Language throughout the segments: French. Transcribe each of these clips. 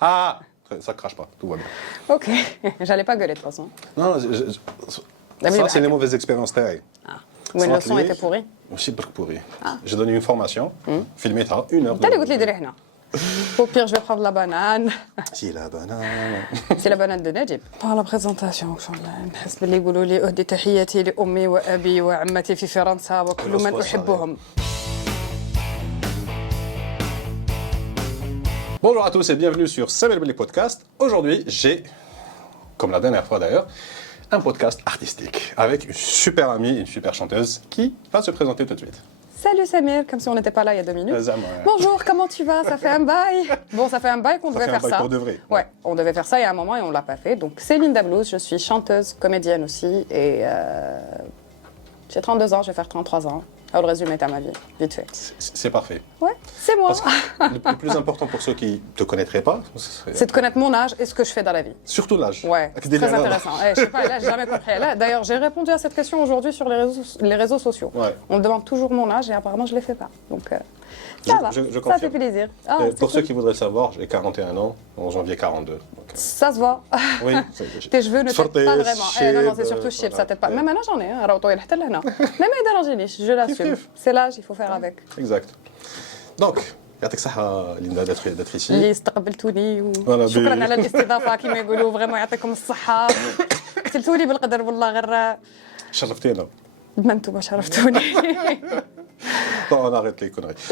Ah, ça crache pas, tout va bien. Ok, j'allais pas gueuler de toute façon. Non, ça, c'est les mauvaises expériences taille. Ah. Ou une leçon était pourrie. Aussi pourri. J'ai donné une formation, filmé ça, 1 heure. T'as les gouttes les hna. Au pire, je vais prendre la banane. Si la banane. C'est la banane de Najib. Pour la présentation, نحس باللي يقولوا لي أهدي تحياتي لأمي وأبي وعمتي في فرنسا وكل من أحبهم. Bonjour à tous et bienvenue sur Samuel Belli Podcast. Aujourd'hui, j'ai, comme la dernière fois d'ailleurs, un podcast artistique avec une super amie, une super chanteuse qui va se présenter tout de suite. Salut Samir, comme si on n'était pas là il y a 2 minutes. Bonjour, comment tu vas? Ça fait un bail. Bon, ça fait un bail qu'on devait faire ça. Ça fait un bail pour de vrai. Ouais, on devait faire ça il y a un moment et on ne l'a pas fait. Donc c'est Linda Blues, je suis chanteuse, comédienne aussi et j'ai 32 ans, je vais faire 33 ans. Alors, le résumé est à ma vie, vite fait. C'est parfait. Ouais, c'est moi. Parce que le plus important pour ceux qui ne te connaîtraient pas, c'est de connaître mon âge et ce que je fais dans la vie. Surtout l'âge. Ouais, c'est très intéressant. Je sais pas, là, j'ai jamais compris. D'ailleurs, j'ai répondu à cette question aujourd'hui sur les réseaux sociaux. Ouais. On me demande toujours mon âge et apparemment, je ne les fais pas. Donc, ça va, ça fait plaisir. Ah, pour ceux qui voudraient savoir, j'ai 41 ans, en janvier 42. Donc, ça se voit. Oui. Tes cheveux ne t'aident pas vraiment. Non, c'est surtout chier, ça t'aide pas. Même maintenant, j'en ai. Même ما يدرجنيش, je l'assume. C'est l'âge, il faut faire avec. Exact. Donc, يعطيك الصحة ليندا d'être ici. اللي استقبلتوني وشكرا على الاستضافة كما يقولوا فريمون يعطيكم الصحة. قتلتوني بالقدر والله غير شرفتينا. ما انتم شرفتوني. Non, on arrête les conneries.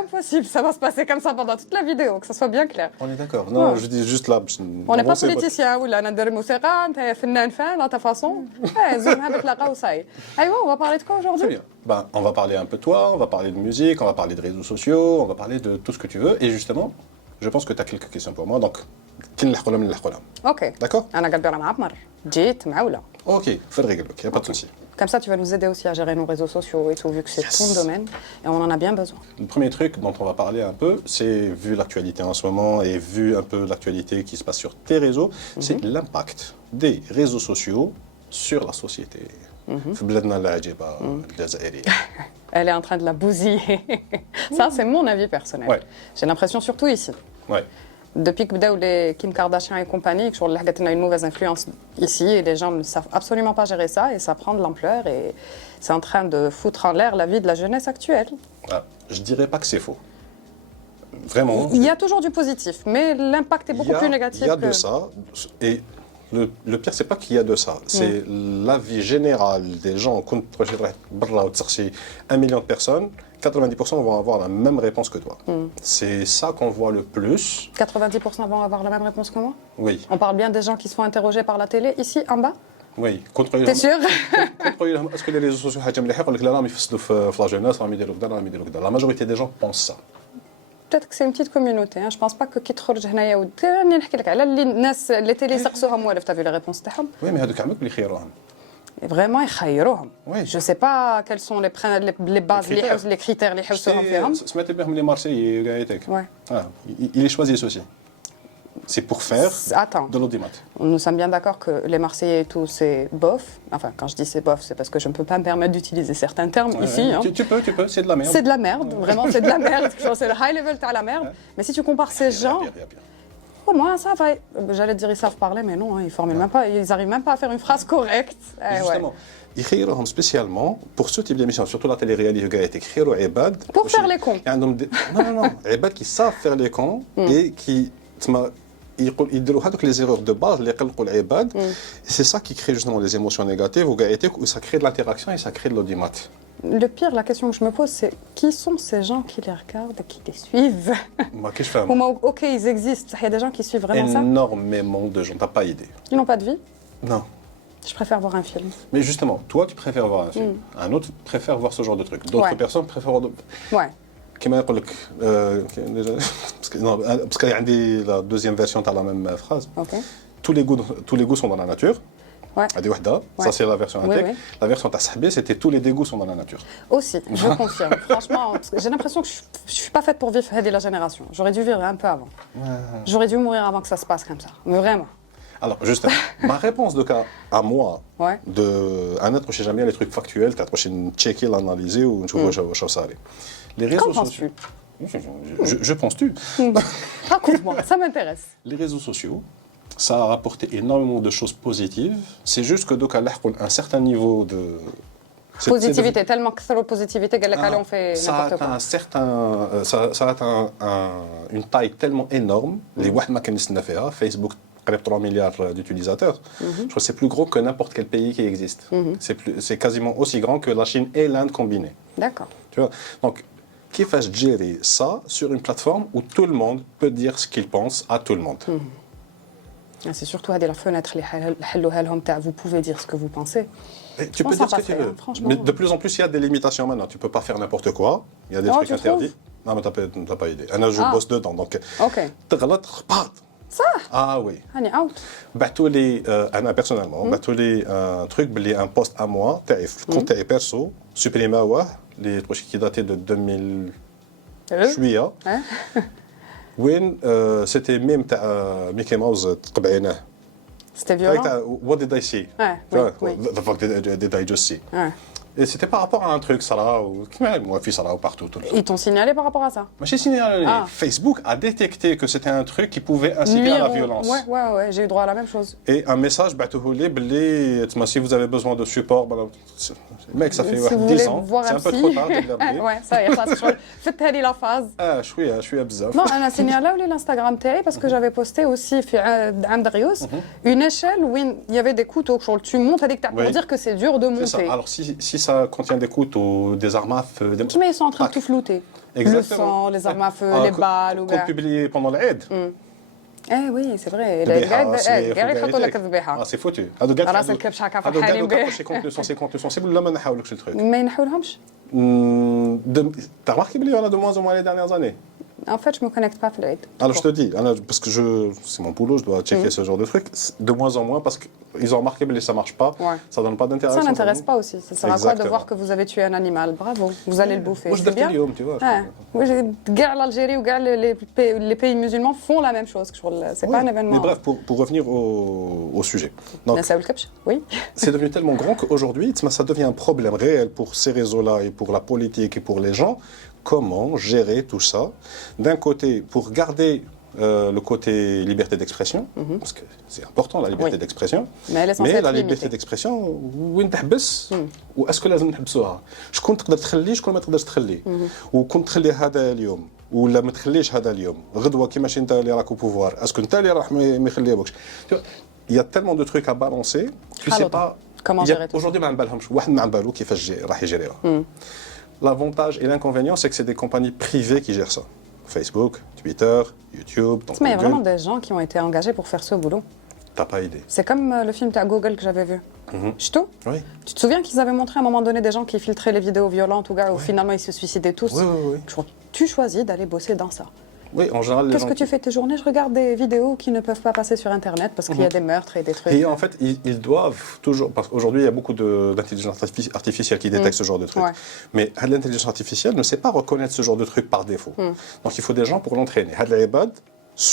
Impossible, ça va se passer comme ça pendant toute la vidéo, que ça soit bien clair. On est d'accord. Non, je dis juste là. On n'est pas politicien ولا ندير الموسيقى انت فنان فان à ta façon. زومها بتلاقى وصاي. ايوه, on va parler de quoi aujourd'hui? Très bien. Ben, on va parler un peu de toi, on va parler de musique, on va parler de réseaux sociaux, on va parler de tout ce que tu veux. Et justement, je pense que tu as quelques questions pour moi. Donc, Ok. D'accord? أنا قلبي راه معمر. جيت معولة. Ok, fais le règle, il n'y a pas de souci. Comme ça, tu vas nous aider aussi à gérer nos réseaux sociaux et tout, vu que c'est ton domaine et on en a bien besoin. Le premier truc dont on va parler un peu, c'est, vu l'actualité en ce moment et vu un peu l'actualité qui se passe sur tes réseaux, c'est l'impact des réseaux sociaux sur la société. Elle est en train de la bousiller. Ça, c'est mon avis personnel. Ouais. J'ai l'impression, surtout ici. Ouais. Depuis que les Kim Kardashian et compagnie, on a une mauvaise influence ici et les gens ne savent absolument pas gérer ça et ça prend de l'ampleur et c'est en train de foutre en l'air la vie de la jeunesse actuelle. Ah, je dirais pas que c'est faux. Vraiment. Il y a toujours du positif, mais l'impact est beaucoup plus négatif. Il y a de ça et le pire, c'est pas qu'il y a de ça, c'est l'avis général des gens. Quand tu as 1 million de personnes, 90% vont avoir la même réponse que toi. C'est ça qu'on voit le plus. 90% vont avoir la même réponse que moi? Oui. On parle bien des gens qui se font interroger par la télé, ici, en bas? Oui. T'es sûr? Est-ce que les réseaux sociaux la majorité des gens pensent ça. Peut-être que c'est une petite communauté. Je ne pense pas que qui تخرج هنايا وديرني نحكي لك على الناس اللي تيلي سقسوهم والف. T'as vu les réponses تاعهم? Oui, mais هذوك عمك اللي خيروهم. Vraiment يخيروهم. Oui. Je sais pas quels sont les bases, les critères اللي يحوسوهم فيهم. سمعت بهم les Marseillais قاعدتك. Ouais. Ah, ils les choisissent aussi. C'est pour faire de l'audimat. Nous sommes bien d'accord que les Marseillais et tout, c'est bof. Enfin, quand je dis c'est bof, c'est parce que je ne peux pas me permettre d'utiliser certains termes ici. Ouais. Tu peux, c'est de la merde. C'est de la merde, vraiment, c'est de la merde. C'est le high level, t'as la merde. Mais si tu compares ces gens, au moins ça va. J'allais dire ils savent parler, mais non, ils formulent même pas, ils n'arrivent même pas à faire une phrase correcte. Justement. Ils خيروهم spécialement pour ce type d'émission, surtout la télé-réalité خيروا عباد. Pour faire les cons. Non, عباد qui savent faire les cons et qui يديروا هذوك les erreurs de base اللي يقلقوا العباد. C'est ça qui crée justement les émotions négatives où ça crée de l'interaction et ça crée de l'audimat. Le pire, la question que je me pose, c'est qui sont ces gens qui les regardent, qui les suivent? Moi, qu'est-ce que je fais? Ok, ils existent. Il y a des gens qui suivent vraiment ça. Énormément de gens. T'as pas idée. Ils n'ont pas de vie? Non. Je préfère voir un film. Mais justement, toi, tu préfères voir un film. Un autre préfère voir ce genre de truc. D'autres personnes préfèrent voir. Ouais. كما يقول لك parce qu'il y a la deuxième version de la même phrase. Okay. Tous les goûts sont dans la nature. Ouais. Ça c'est la version intégrée. La version Tashabé, c'était tous les dégoûts sont dans la nature. Aussi, je confirme. Franchement, j'ai l'impression que je suis pas faite pour vivre la génération. J'aurais dû vivre un peu avant. J'aurais dû mourir avant que ça se passe comme ça. Mais vraiment. Alors, justement, ma réponse de cas à moi, de un autre, je sais jamais les trucs factuels, tu as checker, l'analyser ou tu vois les réseaux sociaux. Je pense-tu. Raconte-moi, ça m'intéresse. Les réseaux sociaux, ça a rapporté énormément de choses positives. C'est juste que donc, un certain niveau de... Positivité, tellement que trop positivité qu'elle on fait ça n'importe atteint quoi. un certain, ça atteint une taille tellement énorme. Les واحد ما كان يستنى فيها. Facebook, près de 3 milliards d'utilisateurs. Je crois que c'est plus gros que n'importe quel pays qui existe. C'est quasiment aussi grand que la Chine et l'Inde combinées. D'accord. Tu vois? Donc, qui fait gérer ça sur une plateforme où tout le monde peut dire ce qu'il pense à tout le monde? C'est surtout à la fenêtre, vous pouvez dire ce que vous pensez. Et tu peux dire ce que tu veux. Franchement. Mais de plus en plus, il y a des limitations maintenant. Tu ne peux pas faire n'importe quoi. Il y a des trucs tu interdits. Non, mais tu n'as pas idée. Je bosse dedans. Donc, Ok. Ça Ah oui. Honey, out. Personnellement, un truc, un post à moi, compte perso, supprimé les trucs qui dataient de 2000. شوية. وين c'était même Mickey Mouse تقبعيناه. C'était violent. What did I see? Oui. The fuck did I just see? Ouais. Et c'était par rapport à un truc, Sarah, ou moi, fille Sarah, ou partout. Tout le temps. Ils t'ont signalé par rapport à ça? Mais j'ai signalé. Facebook a détecté que c'était un truc qui pouvait inciter à la violence. Ouais, j'ai eu droit à la même chose. Et un message, si vous avez besoin de support, mec, ça fait 10 ans, c'est un peu trop tard. Ouais, ça y est, faites la phase. Je suis absent. Non, on a signalé l'Instagram télé parce que j'avais posté aussi une échelle où il y avait des couteaux. Tu montes avec ta pour dire que c'est dur de monter. C'est ça. Alors si ça contient des couteaux, des armes à feu... Mais ils sont en train de tout flouter. Exactement. Le sang, les armes à feu, les balles... Comme publié pendant l'Aïd. Oui, c'est vrai. C'est foutu. راس الكبشه كيف فرحانين به. C'est sensible, là, ما نحاولوش le truc. ما ينحولهمش. T'as remarqué qu'il y en a de moins en moins les dernières années? En fait, je me connecte pas à l'Aïd. Alors je te dis, parce que c'est mon boulot, je dois checker ce genre de trucs, de moins en moins, parce qu'ils ont remarqué que ça marche pas, ça donne pas d'interaction. Ça n'intéresse pas aussi. Ça sert à quoi de voir que vous avez tué un animal? Bravo, vous allez le bouffer. Moi je bien. tu vois. L'Algérie ou les pays musulmans font la même chose. C'est pas un événement. Mais bref, pour revenir au sujet. Donc, oui. C'est devenu tellement grand qu'aujourd'hui, ça devient un problème réel pour ces réseaux-là et pour la politique et pour les gens. Comment gérer tout ça? D'un côté, pour garder le côté liberté d'expression, parce que c'est important la liberté d'expression, mais la liberté d'expression, وين تحبس واسكو لازم نحبسوها؟ شكون تقدر تخلي شكون ما تقدرش تخلي؟ وكون تخلي هذا اليوم ولا ما تخليش هذا اليوم غدوه كيماش انت اللي راك بوفوار اسكو انت اللي راح ما يخليوكش؟ Il y a tellement de trucs à balancer, tu sais pas comment gérer tout. Aujourd'hui ما نبالهمش واحد ما نبالو كيفاش راح يجريوها. L'avantage et l'inconvénient, c'est que c'est des compagnies privées qui gèrent ça. Facebook, Twitter, YouTube. Mais il y a vraiment des gens qui ont été engagés pour faire ce boulot. T'as pas idée. C'est comme le film à Google que j'avais vu. Ch'to? Oui. Tu te souviens qu'ils avaient montré à un moment donné des gens qui filtraient les vidéos violentes où finalement ils se suicidaient tous? Oui. Tu choisis d'aller bosser dans ça. Oui, en général, les gens... Qu'est-ce que tu fais tes journées? Je regarde des vidéos qui ne peuvent pas passer sur Internet parce qu'il y a des meurtres et des trucs. Et en fait, ils doivent toujours... Parce qu'aujourd'hui, il y a beaucoup d'intelligence artificielle qui détecte ce genre de trucs. Mais l'intelligence artificielle ne sait pas reconnaître ce genre de trucs par défaut. Donc il faut des gens pour l'entraîner.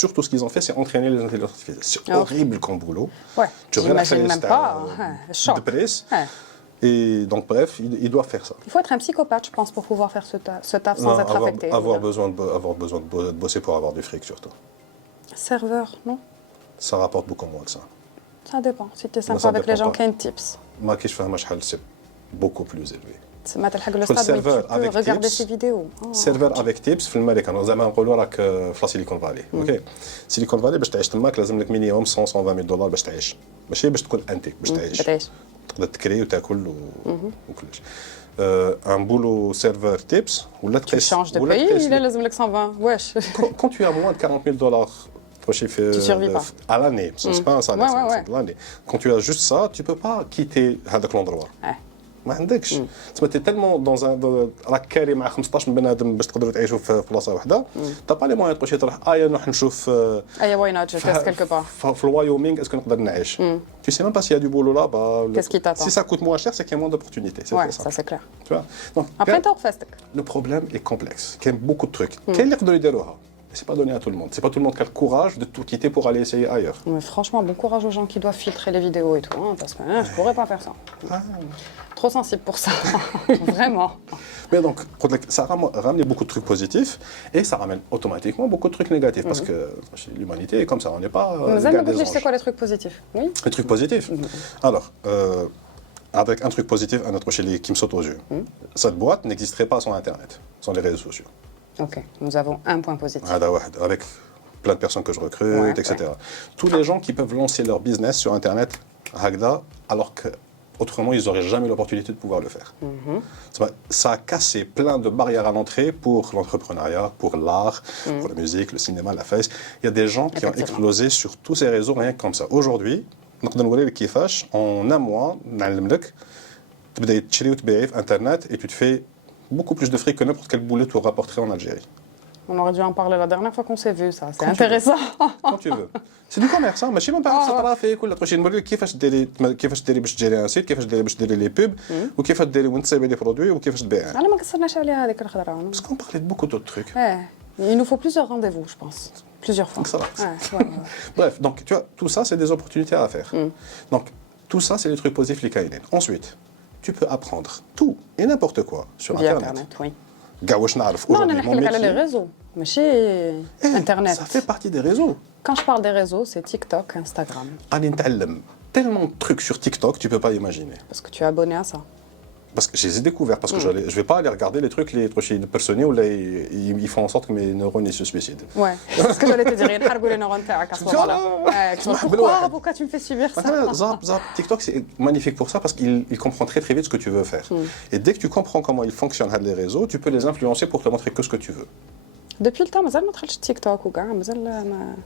Surtout ce qu'ils ont fait, c'est entraîner les intelligences artificielles. C'est horrible comme boulot. Ouais, j'imagine même pas. Choc. De presse. Et donc, bref, il doit faire ça. Il faut être un psychopathe, je pense, pour pouvoir faire ce taf sans être affecté. Avoir besoin de bosser pour avoir du fric, surtout. Serveur, non? Ça rapporte beaucoup moins que ça. Ça dépend. Si tu es sympa avec les gens, qu'il y a une tips. Moi, qui je fais un machal, c'est beaucoup plus élevé. C'est ma le stade où tu peux regarder ces vidéos. Serveur avec tips, في الملك أنا زعما نقولوا راك في سيليكون فالي. أوكي. سيليكون فالي باش تعيش تماك لازم لك مينيموم 100 $120 باش تعيش. ماشي باش تكون أنت باش تعيش. تقدر تكري وتاكل وكلش. Un boulot serveur tips ولا Tu changes de pays, il est لازم لك 120. Wesh. Quand tu as moins de $40,000 tu survis pas. À l'année, c'est pas un salaire, c'est l'année. Quand tu as juste ça, tu peux pas quitter هذاك l'endroit. ما عندكش تسمى تي تالمون دون راك كاري مع 15 بنادم باش تقدروا تعيشوا في بلاصه واحده تا با لي موان تقول شي تروح نروح نشوف واي نوت جو تيست كيلكو بار في الوايومينغ اسكو نقدر نعيش tu sais même pas s'il y a du boulot là-bas. Qu'est-ce qui t'attend? Si ça coûte moins cher, c'est qu'il y a moins d'opportunités. Ouais, ça c'est clair. Tu vois? Donc, après, t'as refait. Le problème est complexe. Il y a beaucoup de trucs. Quels يقدروا يديروها? c'est pas donné à tout le monde. C'est pas tout le monde qui a le courage de tout quitter pour aller essayer ailleurs. Mais franchement, bon courage aux gens qui doivent filtrer les vidéos et tout, hein, parce que je pourrais pas faire ça. Ah. Trop sensible pour ça, vraiment. Mais donc, ça a ramené beaucoup de trucs positifs et ça ramène automatiquement beaucoup de trucs négatifs parce que l'humanité est comme ça, on n'est pas. Vous allez me dire c'est quoi les trucs positifs? Oui. Les trucs positifs. Alors, avec un truc positif, un autre chez les qui me saute aux yeux. Cette boîte n'existerait pas sans Internet, sans les réseaux sociaux. Ok, nous avons un point positif. Avec plein de personnes que je recrute, Ouais, etc. Tous les gens qui peuvent lancer leur business sur Internet, alors que autrement, ils n'auraient jamais l'opportunité de pouvoir le faire. Ça a cassé plein de barrières à l'entrée pour l'entrepreneuriat, pour l'art, pour la musique, le cinéma, la face. Il y a des gens qui ont explosé sur tous ces réseaux rien que comme ça. Aujourd'hui, en un mois, tu peux acheter ou tu Internet et tu te fais beaucoup plus de fric que n'importe quel boulot tu rapporterais en Algérie. On aurait dû en parler la dernière fois qu'on s'est vu, ça. C'est intéressant. Quand tu veux. C'est du commerce, hein. ماشي ما بعرف صرافي كل شيء نوريك كيفاش ديري باش تجيري ان سيت كيفاش ديري باش ديري لي بوب وكيفاش ديري وين تصايبي لي برودوي وكيفاش تبيعها. على ما قصرناش عليها هذيك الخضره. Parce qu'on parlait de beaucoup d'autres trucs. Il nous faut plusieurs rendez-vous, je pense. Plusieurs fois. Ça va. Bref, donc tu vois, tout ça, c'est des opportunités à faire. Donc, tout ça, c'est les trucs positifs, les kaïnen. Ensuite, tu peux apprendre tout et n'importe quoi sur Via Internet. oui. Gauche n'arrive Non, on aujourd'hui a mon métier. les réseaux, mais chez Internet. Ça fait partie des réseaux. Quand je parle des réseaux, c'est TikTok, Instagram. Allez, tellement de trucs sur TikTok, tu peux pas imaginer. Parce que tu es abonné à ça. Parce que je les ai découverts, parce que je vais pas aller regarder les trucs, les trucs personnels où là, ils font en sorte que mes neurones ils se suicident. Ouais, c'est ce que j'allais te dire, il y a les neurones à ce moment-là. Pourquoi tu me fais subir ça? TikTok, c'est magnifique pour ça, parce qu'il comprend très très vite ce que tu veux faire. Et dès que tu comprends comment ils fonctionnent les réseaux, tu peux les influencer pour te montrer que ce que tu veux. Depuis le temps, مازال ما دخلتش TikTok وكاع مازال ما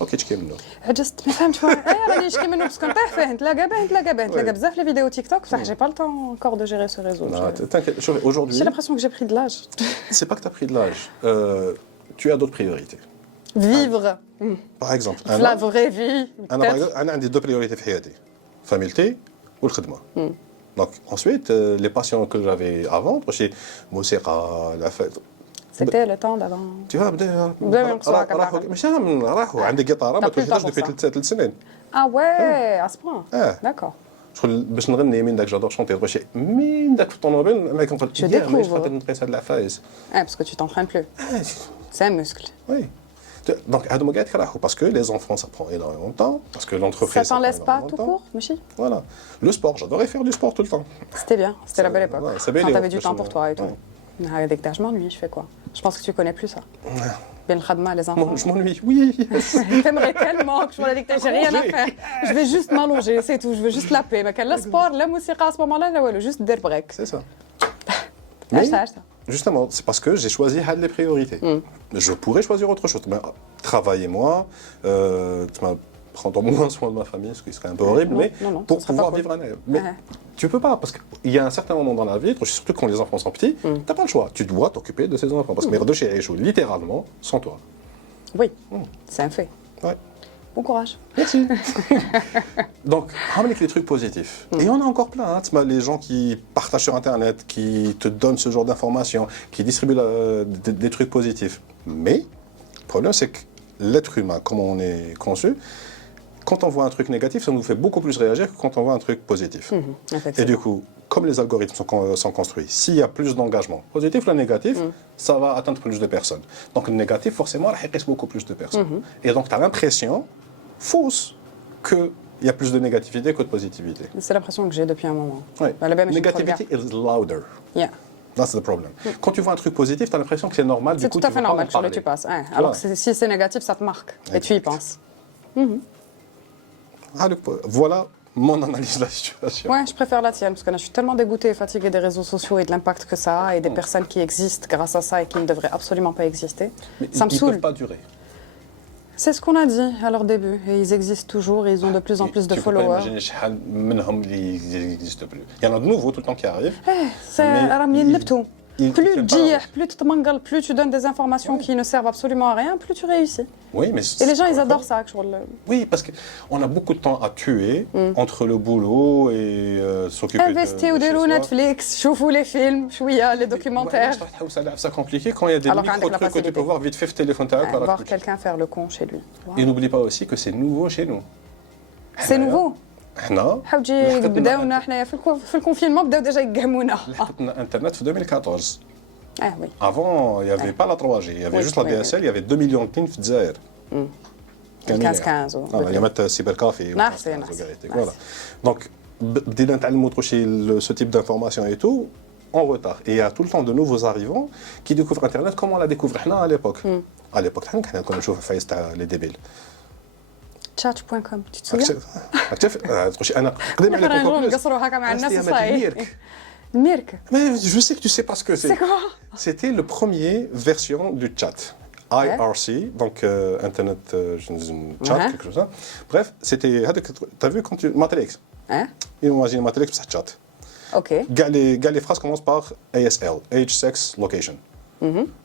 اوكي تشكي منه. just ما فهمتش راني نشكي منه باسكو نطيح فيه نتلاقى بزاف لي فيديو تيك توك بصح j'ai pas le temps encore de gérer ce réseau. T'inquiète, aujourd'hui. J'ai l'impression que j'ai pris de l'âge. C'est pas que tu as pris de l'âge. Tu as d'autres priorités. Vivre. Par exemple, La vraie vie. أنا عندي deux priorités في حياتي. Famille والخدمة. Donc ensuite, les passions que j'avais avant, c'est موسيقى, la fête. C'était le temps d'avant. Tu vois, ماشي راحوا عندي قيطارة ما توجدش depuis 3 سنين. Ah ouais, à ce point. D'accord. شغل باش نغني من داك جادور شونتي ماشي من داك في الطوموبيل انا كنقول ماشي خاطر نقيس هاد العفايس. Parce que tu t'entraînes plus. C'est un muscle. Oui. Donc, هادو ما قاعد راحوا parce que les enfants ça prend énormément de temps, parce que l'entreprise ça t'en laisse pas tout court, Michi? Voilà. Le sport, j'adorais faire du sport tout le temps. C'était bien, c'était la belle époque. Ouais, quand t'avais du temps pour toi et tout. Dès que je m'ennuie, je fais quoi? Je pense que tu connais plus ça. Bien le khadma, les enfants. Je m'ennuie, oui. T'aimerais tellement que je sois la dictature, j'ai rien à faire. Je vais juste m'allonger, c'est tout. Je veux juste la paix. Mais le sport, la musique à ce moment-là, juste des breaks. C'est ça. Mais, justement, c'est parce que j'ai choisi les priorités. Je pourrais choisir autre chose. Travailler moi, prendre moins soin de ma famille, ce qui serait un peu horrible, mais pour pouvoir vivre un rêve. Mais tu peux pas, parce qu'il y a un certain moment dans la vie, surtout quand les enfants sont petits, t'as pas le choix. Tu dois t'occuper de ces enfants. Parce que mes deux chez Aïchou, littéralement, sans toi. Oui, c'est un fait. Ouais. Bon courage. Merci. Donc, ramener les trucs positifs. Et il y en a encore plein. Hein. Les gens qui partagent sur Internet, qui te donnent ce genre d'informations, qui distribuent des trucs positifs. Mais, le problème, c'est que l'être humain, comme on est conçu, quand on voit un truc négatif, ça nous fait beaucoup plus réagir que quand on voit un truc positif. Et du coup, comme les algorithmes sont construits, s'il y a plus d'engagement positif ou négatif, ça va atteindre plus de personnes. Donc le négatif, forcément, il reste beaucoup plus de personnes. Et donc tu as l'impression fausse qu'il y a plus de négativité que de positivité. C'est l'impression que j'ai depuis un moment. Oui. Négativité is louder. Yeah. That's the problem. Quand tu vois un truc positif, tu as l'impression que c'est normal. C'est tout à fait normal que tu passes. Alors que si c'est négatif, ça te marque. Et tu y penses. Voilà mon analyse de la situation. Ouais, je préfère la tienne, parce que là, je suis tellement dégoûtée et fatiguée des réseaux sociaux et de l'impact que ça a, et des personnes qui existent grâce à ça et qui ne devraient absolument pas exister. Mais ça me saoule. Ils ne peuvent pas durer. C'est ce qu'on a dit à leur début, et ils existent toujours, et ils ont de plus en plus de followers. Tu peux pas imaginer ils n'existent plus. Il y en a de nouveaux tout le temps qui arrivent. C'est Ramien Neptune. il Plus tient tu pas la dis, route. plus tu te mangales, plus tu donnes des informations qui ne servent absolument à rien, plus tu réussis. Oui, mais Et les gens, ils c'est adorent ça. Oui, parce qu'on a beaucoup de temps à tuer entre le boulot et s'occuper Investis ou de chez des soi. Netflix, choufou les films, chouïa, les documentaires. C'est compliqué quand il y a des Alors qu'avec la micro-trucs que tu peux facilité. voir vite fait le téléphone. Ouais, voir quelqu'un faire le con chez lui. Wow. Et n'oublie pas aussi que c'est nouveau chez nous. C'est nouveau. حنا حاوتي بداونا حنايا في الكونفينمون بداو ديجا يقهمونا. لحقتنا انترنت في 2014. اه وي. Avant, il n'y avait pas la 3G, il y avait Oui, juste la oui, DSL, il y avait 2 millions de lignes في الجزائر. 15 il y a cyber café. نحسي Voilà. Donc, بدينا نتعلموا ce type d'information et tout en retard. Et il y a tout le temps de nouveaux arrivants qui découvrent Internet comme on l'a découvert حنا à l'époque. À l'époque, حنا كنا نشوفوا فايس تاع les débiles. Chat.com, tu te souviens? انا قديم عليك نروحوا encore plus. نقصروا هكا مع الناس C'était وصاي. Mirk. ميرك. Mais je sais que tu sais pas ce que c'est. C'est quoi? C'était le premier version du chat. IRC, donc Internet Chat, Ouais. quelque chose comme ça. Bref, c'était. T'as vu quand tu. Matrix. Hein? Imagine Matrix, ça chat. Ok. Les phrases commencent par ASL, Age, Sex, Location.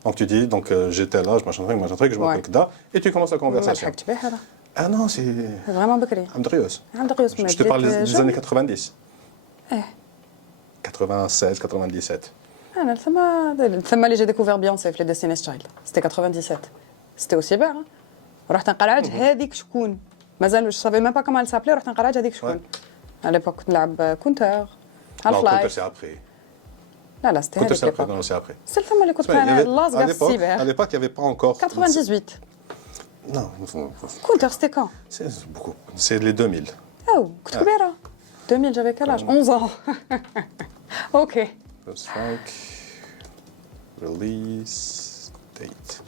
Donc tu dis, donc j'étais là, machin truc, je m'appelle Kda, et tu commences la ما conversation. لحقت به هذا. Ah non, c'est. Vraiment بكري. Andreas. عندك غيوس Je te parle des années 90. Eh. 96, 97. انا ثم اللي j'ai découvert Beyoncé في Destiny's Child. C'était 97. C'était aussi bien. hein. رحت نقرا هذيك شكون. مازال je savais même pas comment elle s'appelait رحت نقرا هذيك شكون. À l'époque كنت نلعب كونتر. Non, Counter, Half-Life. c'est après. لا لا c'était Counter, هذيك c'est après. l'époque. Non, c'est après. C'est ثم اللي كنت Il y avait- لاصقه à في l'époque, à السيبر. l'époque, il n'y avait pas encore. 98. Non, كونتر c'était quand? c'est beaucoup. C'est les 2000. Oh, كنت كبيرة. 2000 j'avais quel âge? 11 ans. Ok. Strike, release, date.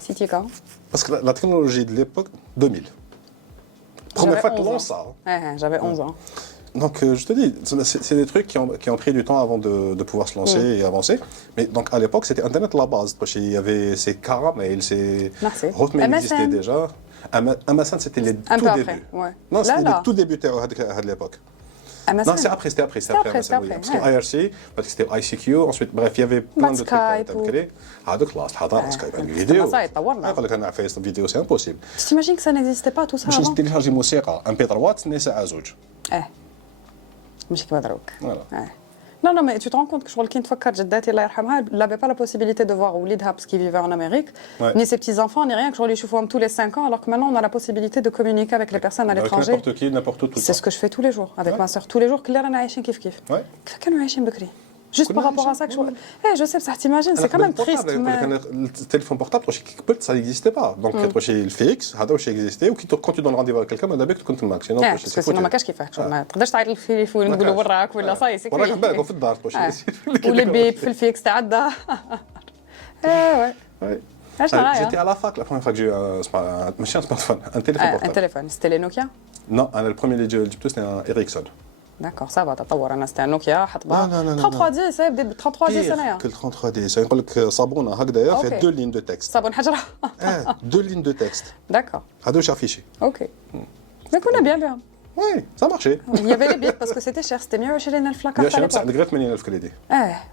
C'était quand? Parce que la technologie de l'époque, 2000. Première J'avais fois que 11 ans. l'on ça. Ouais, j'avais 11 ans. Donc, je te dis, c'est des trucs qui ont pris du temps avant de pouvoir se lancer et avancer. Mais donc, à l'époque, c'était Internet la base. Parce qu'il y avait ces Caramel, ces Merci. Hotmail MSN. existait déjà. MSN, c'était les Un tout peu débuts. après, ouais. Non, c'était Là. les tout débuteurs à l'époque. MSN. Non, c'était après. C'était après, c'était oui. après, Parce que ouais. IRC, parce que c'était ICQ, ensuite, bref, il y avait plein de trucs à Skype créer. هذوك خلاص حضر سكايب كما فيديو. صاير طورنا. يقول لك انا فيس فيديو سي امبوسيبل. Tu t'imagines que ça n'existait pas tout ça باش avant? تيليشارجي موسيقى ام بي 3 تسني ساعه زوج. مش كيما دروك. Voilà. Non, non, mais tu te rends compte que شغل كي نتفكر جداتي الله يرحمها elle n'avait pas la possibilité de voir وليدها parce qu'ils vivaient en Amérique, Ouais. ni ses petits-enfants, ni rien, que je les يشوفوهم tous les 5 ans, alors que maintenant on a la possibilité de communiquer avec les personnes à Avec l'étranger. n'importe qui, n'importe où, tout le C'est ce temps. que je fais tous les jours avec Ouais. ma soeur. Tous les jours, كل رانا عايشين كيف كيف. Ouais. كيف كانوا عايشين بكري. Juste par كنا rapport à ça que je... Eh, je sais, ça t'imagines, c'est أنا quand même قبل triste. البورتابل، mais- le téléphone portable واش كي كبرت ça n'existait pas. Donc واش الفيكس هذا واش existait quand tu donnes rendez-vous à quelqu'un ماذا بك تكون تماك sinon اه باسكو سينو ما كاش كيفاه شغل ما تقدرش تعيط للتليفون ما تقول له كاش. وراك ولا صاي سي وراك بالك في الدار واش ولي بيب في الفيكس تاع الدار ايه وي اش J'étais رايك؟ à la fac la première fois que j'ai eu ماشي un smartphone, un téléphone ان portable. تليفون سيتي لي نوكيا Non, le premier اللي جبته c'était un Ericsson. داكور سافا تطور انا سيتي نوكيا حطبها لا، لا، لا، 33 دي سي بدا ب 33 دي سنه Que le 33D, ça يقول لك صابونه هكذايا أوكي. فيها 2 lignes de texte. صابون حجره 2 lignes de texte. داكور هذا واش affiché. اوكي Mais كنا bien bien. Oui, ça marchait. Il y avait les bips parce que c'était cher, c'était 120,000 يا à شباب l'époque. عندك غير 80,000 كريدي.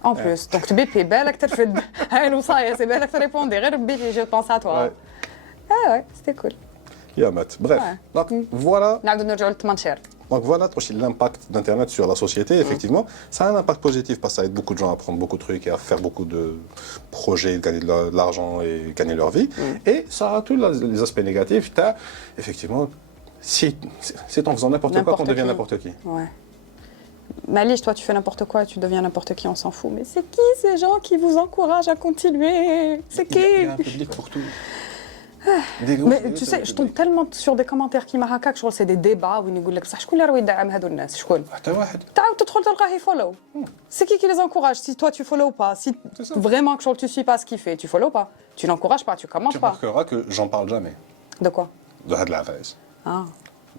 En plus. Donc tu bipes, بالك ترفد. هاي الوصاية, c'est بالك تريبوندي, غير بيبي, je pense à toi. Ouais. Ouais, c'était cool. يا مات. Bref. Ouais. Donc voilà. نعاودو نرجعو للثمن شهر. Donc voilà l'impact d'Internet sur la société, effectivement. Ça a un impact positif parce que ça aide beaucoup de gens à apprendre beaucoup de trucs et à faire beaucoup de projets, gagner de l'argent et gagner leur vie. Et ça a tous les aspects négatifs. Effectivement, c'est en faisant n'importe quoi qu'on devient n'importe qui. Ouais. Malish, toi tu fais n'importe quoi et tu deviens n'importe qui, on s'en fout. Mais c'est qui ces gens qui vous encouragent à continuer? C'est qui? Il y a un public pour tout. Mais tu sais, je tombe tellement sur des commentaires qui m'arracent, je crois que c'est des débats où ils nous disent شكون اللي راهو يدعم هادو الناس شكون؟ حتى واحد. تعاود تدخل تلقاه يفولو. C'est qui les encourage? Si toi tu follow pas, si C'est ça. vraiment que tu suis pas ce qu'il fait, tu follow pas, tu n'encourages pas, tu commentes Tu pas. remarqueras que j'en parle jamais De quoi? de هاد العفايس. Ah,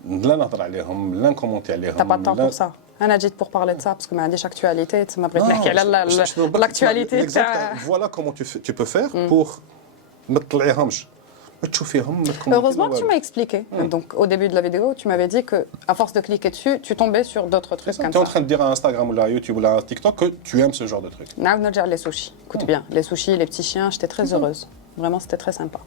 لا نهضر عليهم لا نكومونتي عليهم. t'as pas de temps pour ça. انا جيت pour parler de ça parce que ما عنديش actualité, تما بغيت نحكي على l'actualité تاع Voilà comment tu peux faire pour ما تطلعيهمش. تشوفيهم ما تكومنتي Heureusement que tu m'as expliqué. Donc, au début de la vidéo, tu m'avais dit que, à force de cliquer dessus, tu tombais sur d'autres trucs comme Tu es en ça. train de dire à Instagram ou à YouTube ou à TikTok que tu aimes ce genre de truc. نعاود نرجع les sushis. Écoute bien, les sushis, les petits chiens, j'étais très heureuse. Vraiment, c'était très sympa.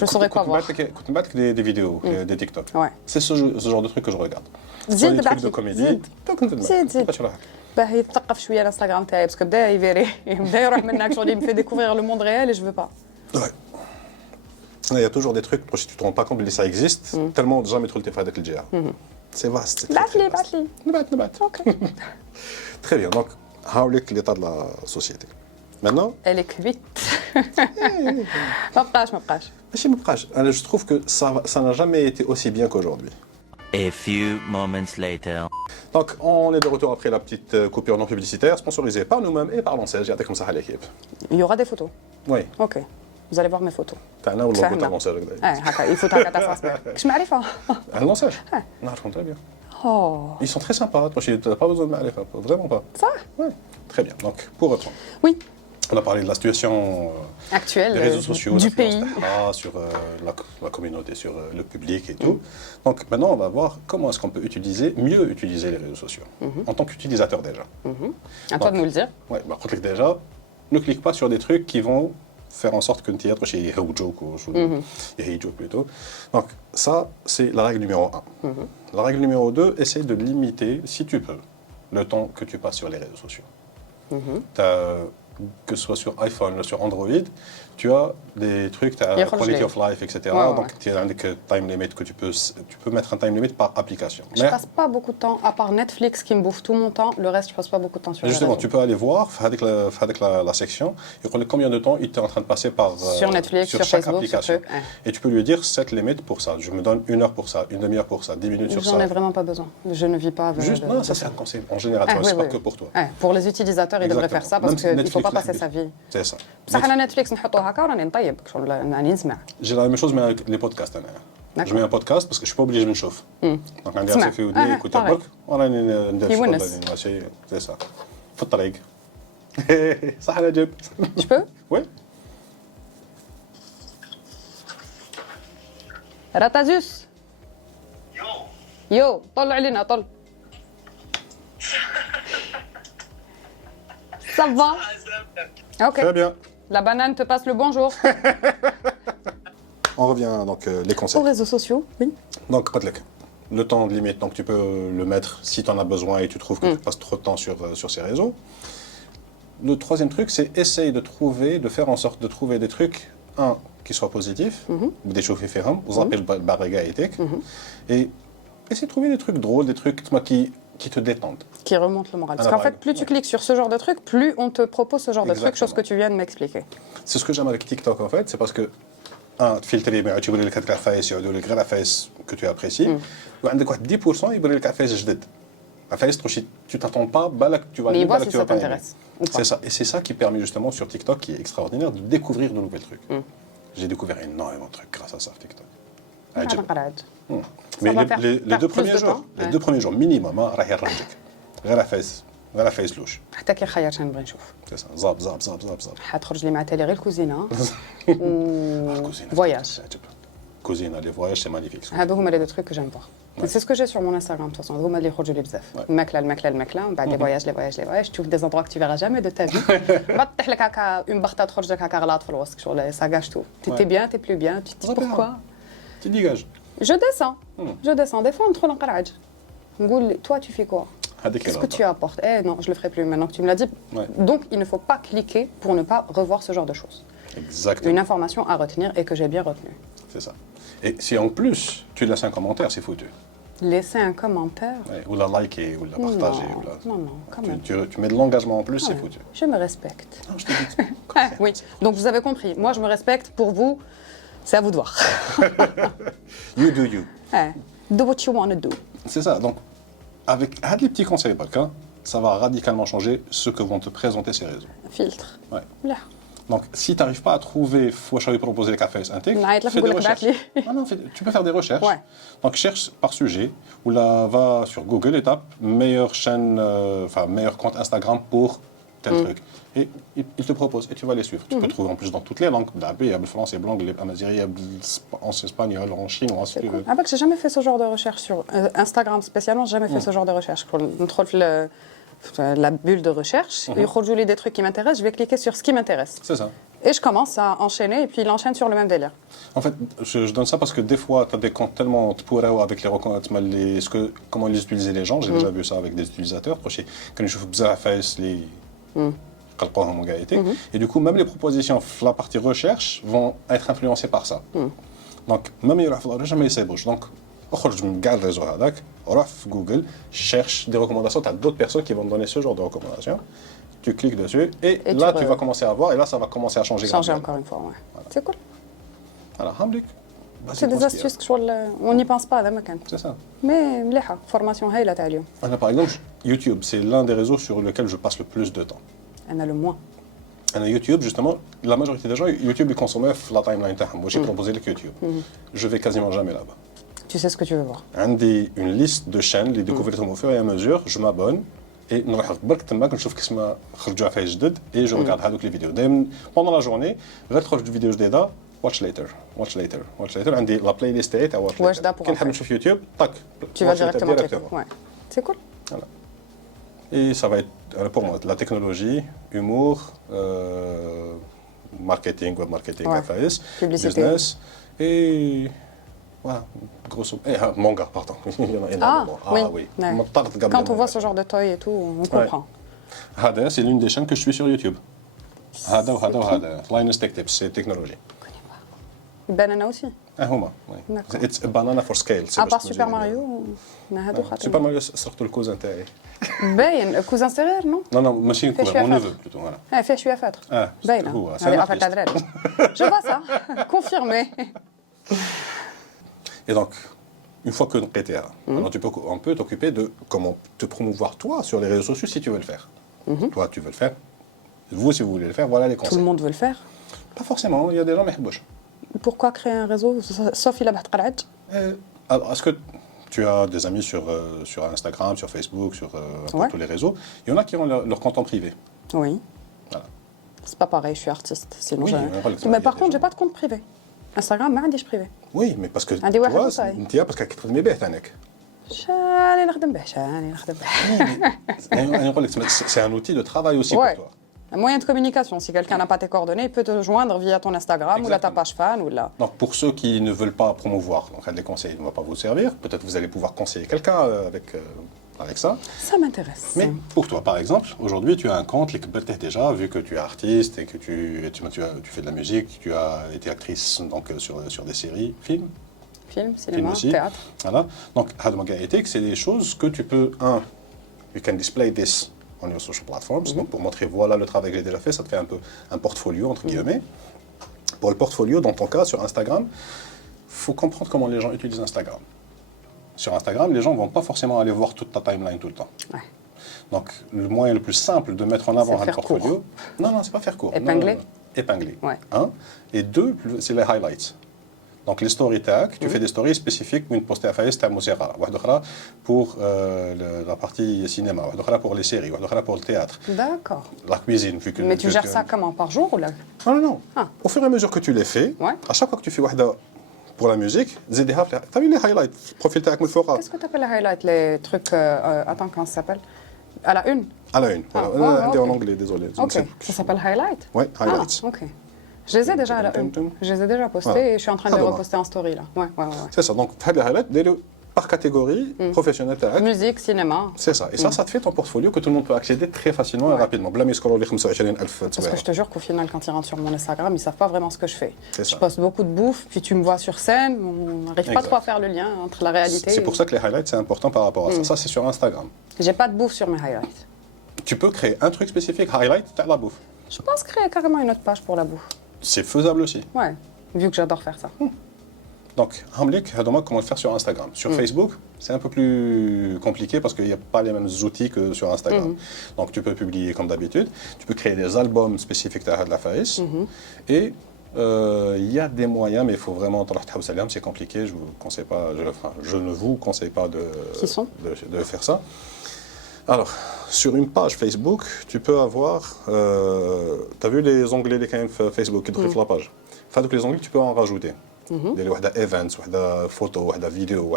Je saurais quoi voir. كنت نبعث لك des vidéos, des TikTok. Ouais. C'est ce genre de truc que je regarde. Soit زيد des trucs بعث de لي، comédie. زيد. Donc, انت زيد، زيد. تبعث لها. باه يتثقف شويه الانستغرام تاعي باسكو بدا يفيري بدا يروح منك شغل me fait découvrir le monde réel et je veux pas. Ouais. Il y a toujours des trucs, si tu te rends pas compte que ça existe, tellement jamais trop le fait avec le GR. C'est vaste. c'est très, بعث très لي vaste. بعث لي. نبعث. اوكي. Très bien, donc, هاوليك l'état de la société. Maintenant, Elle est cuite. ما بقاش ما بقاش. ماشي ما بقاش. Je trouve que ça n'a jamais été aussi bien qu'aujourd'hui. A few moments later. Donc, on est de retour après la petite coupure non publicitaire, sponsorisée par nous-mêmes et par l'Ansège. J'ai comme ça à l'équipe. Il y aura des photos. Oui. Ok. Vous allez voir mes photos. T'as un ou l'autre فاهمة. l'Ansège. هكا يفوت هكا تاع فاصبع. كش معرفة. L'Ansège. Ouais. Non, très bien. Oh. Ils sont très sympas. Toi, tu n'as pas besoin de m'aller, vraiment pas. Ça? Oui. Très bien. Donc, pour reprendre. Oui. On a parlé de la situation Actuelle des réseaux sociaux, du l'influence pays. d'Ahra, sur la communauté, sur le public et tout. Donc maintenant, on va voir comment est-ce qu'on peut mieux utiliser les réseaux sociaux en tant qu'utilisateur déjà. À toi de nous le dire. Ouais, bah, clique déjà, ne clique pas sur des trucs qui vont faire en sorte que tu aies chez Joke ou Joke plutôt. Donc ça, c'est la règle numéro 1. La règle numéro 2, essaye de limiter, si tu peux, le temps que tu passes sur les réseaux sociaux. Que ce soit sur iPhone ou sur Android, tu as des trucs, tu as quality of life, etc. Ouais, Donc, tu as un time limit que tu peux mettre un time limit par application. Je passe pas beaucoup de temps, à part Netflix qui me bouffe tout mon temps, le reste, je passe pas beaucoup de temps sur les Justement, réseaux. tu peux aller voir avec la section, et combien de temps il est en train de passer Sur Netflix, sur chaque Facebook, application. sur truc, ouais. Et tu peux lui dire cette limite pour ça. Je me donne 1 heure pour ça, une demi-heure pour ça, 10 minutes sur ça. J'en ai vraiment pas besoin. Je ne vis pas avec. Juste, non, ça c'est un conseil en général, Ah, c'est oui, pas oui. que pour toi. Ouais, pour les utilisateurs, ils devraient faire ça parce Même qu'il ne faut pas Netflix, passer sa vie. C'est ça. بصح انا نتفليكس نحطو هكا وراني نطيب شغل راني نسمع. J'ai la même chose mais avec les podcasts. D'accord. Je mets un podcast parce que je suis pas obligé de me chauffer. Donc عندي تسمع. عصا في ودني écoute pareil. برك وراني ندير يونس. شغل ماشي c'est ça. في الطريق. صح نجيب. Je peux? Oui. راتازوس. يو طل علينا طل. Ça va? Ok. Très bien. La banane te passe le bonjour. On revient donc les conseils. Aux réseaux sociaux, oui. Donc قلت le temps de limite, donc tu peux le mettre si tu en as besoin et tu trouves que tu passes trop de temps sur ces réseaux. Le troisième truc, c'est essayer de faire en sorte de trouver des trucs, qui soient positifs, des choses différentes, vous appelez le barriga et essayer de trouver des trucs drôles, des trucs qui te détendent. Qui remonte le moral. Ah, Parce qu'en bah, fait, plus tu cliques sur ce genre de truc, plus on te propose ce genre de truc, chose que tu viens de m'expliquer. C'est ce que j'aime avec TikTok en fait, c'est parce que filtrer, tu veux les 4 faces, les faces que tu apprécies, ou 10% il veut les faces جديد. La face, tu t'attends pas, tu vas Mais aller, vois si tu ça vas pas aimer. t'intéresse ou pas. C'est ça, et c'est ça qui permet justement sur TikTok, qui est extraordinaire, de découvrir de nouveaux trucs. J'ai découvert énormément de trucs grâce à ça, TikTok. هذا قرعد. Mais va faire les deux plus premiers de jours, temps, les ouais. 2 premiers jours minimum, راح يرجعك. غير فايس لوش. حتى كي نخير شنو نبغي نشوف. C'est ça, zap, zap, zap, zap, zap. حتخرج لي مع تالي غير الكوزينه Cousine, فواياج. Cousine, les voyages, c'est magnifique. هادو هما لي trucs que j'aime voir. C'est ce que j'ai sur mon Instagram de toute façon. هما اللي يخرجوا لي بزاف. الماكله ومن بعد لي فواياج تشوف دي زندروا que tu verras jamais de ta vie. بعد تطيح لك هكا اون بخطه تخرج لك هكا غلاط في الوسط شغل ça gâche tout. T'es bien, t'es plus bien, tu te dis pourquoi. Tu dégages. Je descends. Des fois ندخل نقرعج. نقول toi tu fais quoi? Qu'est-ce que tu apportes? Eh non, je le ferai plus maintenant que tu me l'as dit. Ouais. Donc il ne faut pas cliquer pour ne pas revoir ce genre de choses. Exactement. Une information à retenir et que j'ai bien retenue. C'est ça. Et si en plus tu laisses un commentaire, c'est foutu. Laisser un commentaire. Ouais, ou la liker, ou la partager. Non, ou la... non, quand même. Tu mets de l'engagement en plus, c'est foutu. Je me respecte. Non, je te dis. Ah, oui, donc vous avez compris. Moi, je me respecte. Pour vous, c'est à vous de voir. You do you. Do what you want to do. C'est ça. Donc, avec les petits conseils, ça va radicalement changer ce que vont te présenter ces réseaux. Filtre. Ouais. Là. Donc, si tu n'arrives pas à trouver, faut lui proposer les cafés intègres, fais des recherches. Non, tu peux faire des recherches. Ouais. Donc, cherche par sujet, ou là, va sur Google et tape meilleure chaîne, meilleur compte Instagram pour tel truc. Et ils te proposent et tu vas les suivre. Tu peux trouver en plus dans toutes les langues. Il y a le français, l'anglais, en espagnol, en chinois, si tu veux. Ah bah, j'ai jamais fait ce genre de recherche sur Instagram spécialement, j'ai jamais fait ce genre de recherche. Quand on trouve la bulle de recherche, il y a des trucs qui m'intéressent, je vais cliquer sur ce qui m'intéresse. C'est ça. Et je commence à enchaîner et puis il enchaîne sur le même délire. En fait, je donne ça parce que des fois, tu as des comptes tellement pourraient avec les recommandations, comment les utiliser les gens. J'ai déjà vu ça avec des utilisateurs. Quand je fais et du coup, même les propositions, la partie recherche, vont être influencées par ça. Donc, même il y a jamais essayé bouge. Donc, je me garde le réseau هذاك, Google, cherche des recommandations. Tu as d'autres personnes qui vont te donner ce genre de recommandations. Tu cliques dessus et là, tu vas commencer à voir et là, ça va commencer à changer. Changer encore une fois, ouais. Voilà. C'est cool. Alors, Hamlik. C'est des astuces on n'y pense pas, c'est ça. Mais مليحة, formation هايلة تاع اليوم. Par exemple, YouTube, c'est l'un des réseaux sur lequel je passe le plus de temps. أنا le moins. YouTube, justement, la majorité des gens, YouTube, ils consomment la timeline. Moi, j'ai proposé le YouTube. Je vais quasiment jamais là-bas. Tu sais ce que tu veux voir. J'ai une liste de chaînes, les découvertes au fur et à mesure, je m'abonne et et je regarde les vidéos. Pendant la journée, je regarde des vidéos de watch later. J'ai la playlist à watch later. Quand je suis sur YouTube, tac, tu vas directement checker. Ouais. C'est cool. Voilà. Et ça va être pour moi la technologie, humour, marketing, web marketing, FAS, business et voilà, grosso modo. Manga, pardon. Il y en a énormément. Oui. Quand on voit ce genre de toy et tout, on comprend. Hada, c'est l'une des chaînes que je suis sur YouTube. Hada. Linus Tech Tips, c'est technologie. Banana aussi. It's a banana for scale. À part Super Mario, Super Mario, surtout le cousin تاعي. باين cousin sérieux, non? Non, machine cousin, mon neveu plutôt, voilà. fait شوية فاتر. باينة. Je vois ça. Confirmé. Et donc, une fois que tu es là, on peut t'occuper de comment te promouvoir toi sur les réseaux sociaux si tu veux le faire. Toi, tu veux le faire. Vous, si vous voulez le faire, voilà les conseils. Tout le monde veut le faire? Pas forcément, il y a des gens qui ne Pourquoi créer un réseau, sauf il a alors, est-ce que tu as des amis sur Instagram, sur Facebook, sur tous les réseaux? Il y en a qui ont leur compte en privé. Oui. Voilà. C'est pas pareil, je suis artiste. Sinon mais par contre, j'ai pas de compte privé. Instagram, ما عنديش privé. Oui, mais parce que عندي واحد وصاي. انت parce que كتخدمي به ثانك. شاني نخدم به. أنا نقول لك c'est un outil de travail aussi pour toi. Un moyen de communication. Si quelqu'un n'a pas tes coordonnées, il peut te joindre via ton Instagram ou ta page fan ou là. Donc pour ceux qui ne veulent pas promouvoir, donc les conseils ne vont pas vous servir. Peut-être vous allez pouvoir conseiller quelqu'un avec ça. Ça m'intéresse. Mais pour toi, par exemple, aujourd'hui, tu as un compte, déjà, vu que tu es artiste et que tu fais de la musique, tu as été actrice donc, sur des séries, films. Film, cinéma, théâtre. Voilà. Donc, c'est des choses que tu peux, you can display this on your social platforms. Donc, pour montrer, voilà le travail que j'ai déjà fait, ça te fait un peu un portfolio, entre guillemets. Pour le portfolio, dans ton cas, sur Instagram, il faut comprendre comment les gens utilisent Instagram. Sur Instagram, les gens ne vont pas forcément aller voir toute ta timeline tout le temps. Ouais. Donc, le moyen le plus simple de mettre en avant un portfolio... Court. Non, c'est pas faire court. Épingler. Épingler. Ouais. Et deux, c'est les highlights. Donc, les story tags, tu fais des stories spécifiques, une postée à faire, pour la partie cinéma, pour les séries, pour le théâtre. D'accord. La cuisine. Vu que mais tu gères ça comment? Par jour ou là? Non. Au fur et à mesure que tu les fais, à chaque fois que tu fais pour la musique, tu as vu les highlights, profil tag. Qu'est-ce que tu appelles les highlights? Les trucs, attends, comment ça s'appelle? À la une? À la une, voilà. En anglais, désolé. Ok, ça s'appelle highlight? Oui, highlights. Ok. Je les ai déjà à la une. Je les ai déjà postés et je suis en train de les reposter en story là. Ouais. C'est ça, donc les highlights, par catégorie professionnelle. Musique, cinéma. C'est ça. Et ça te fait ton portfolio que tout le monde peut accéder très facilement et rapidement. Parce que je te jure qu'au final, quand ils rentrent sur mon Instagram, ils ne savent pas vraiment ce que je fais. Je poste beaucoup de bouffe, puis tu me vois sur scène, on n'arrive pas trop à faire le lien entre la réalité. C'est pour ça que les highlights, c'est important par rapport à ça. Ça, c'est sur Instagram. J'ai pas de bouffe sur mes highlights. Tu peux créer un truc spécifique, highlight, t'as la bouffe. Je pense créer carrément une autre page pour la bouffe. C'est faisable aussi. Ouais, vu que j'adore faire ça. Donc, Hamlik, comment le faire sur Instagram. Sur Facebook, c'est un peu plus compliqué parce qu'il n'y a pas les mêmes outils que sur Instagram. Donc, tu peux publier comme d'habitude. Tu peux créer des albums spécifiques de la face. Et il y a des moyens, mais il faut vraiment... C'est compliqué, je ne vous conseille pas de faire ça. Alors, sur une page Facebook, tu peux avoir. Tu as vu les onglets les Facebook qui décrivent la page. Enfin, donc les onglets, tu peux en rajouter. Des events, des photos, des vidéos,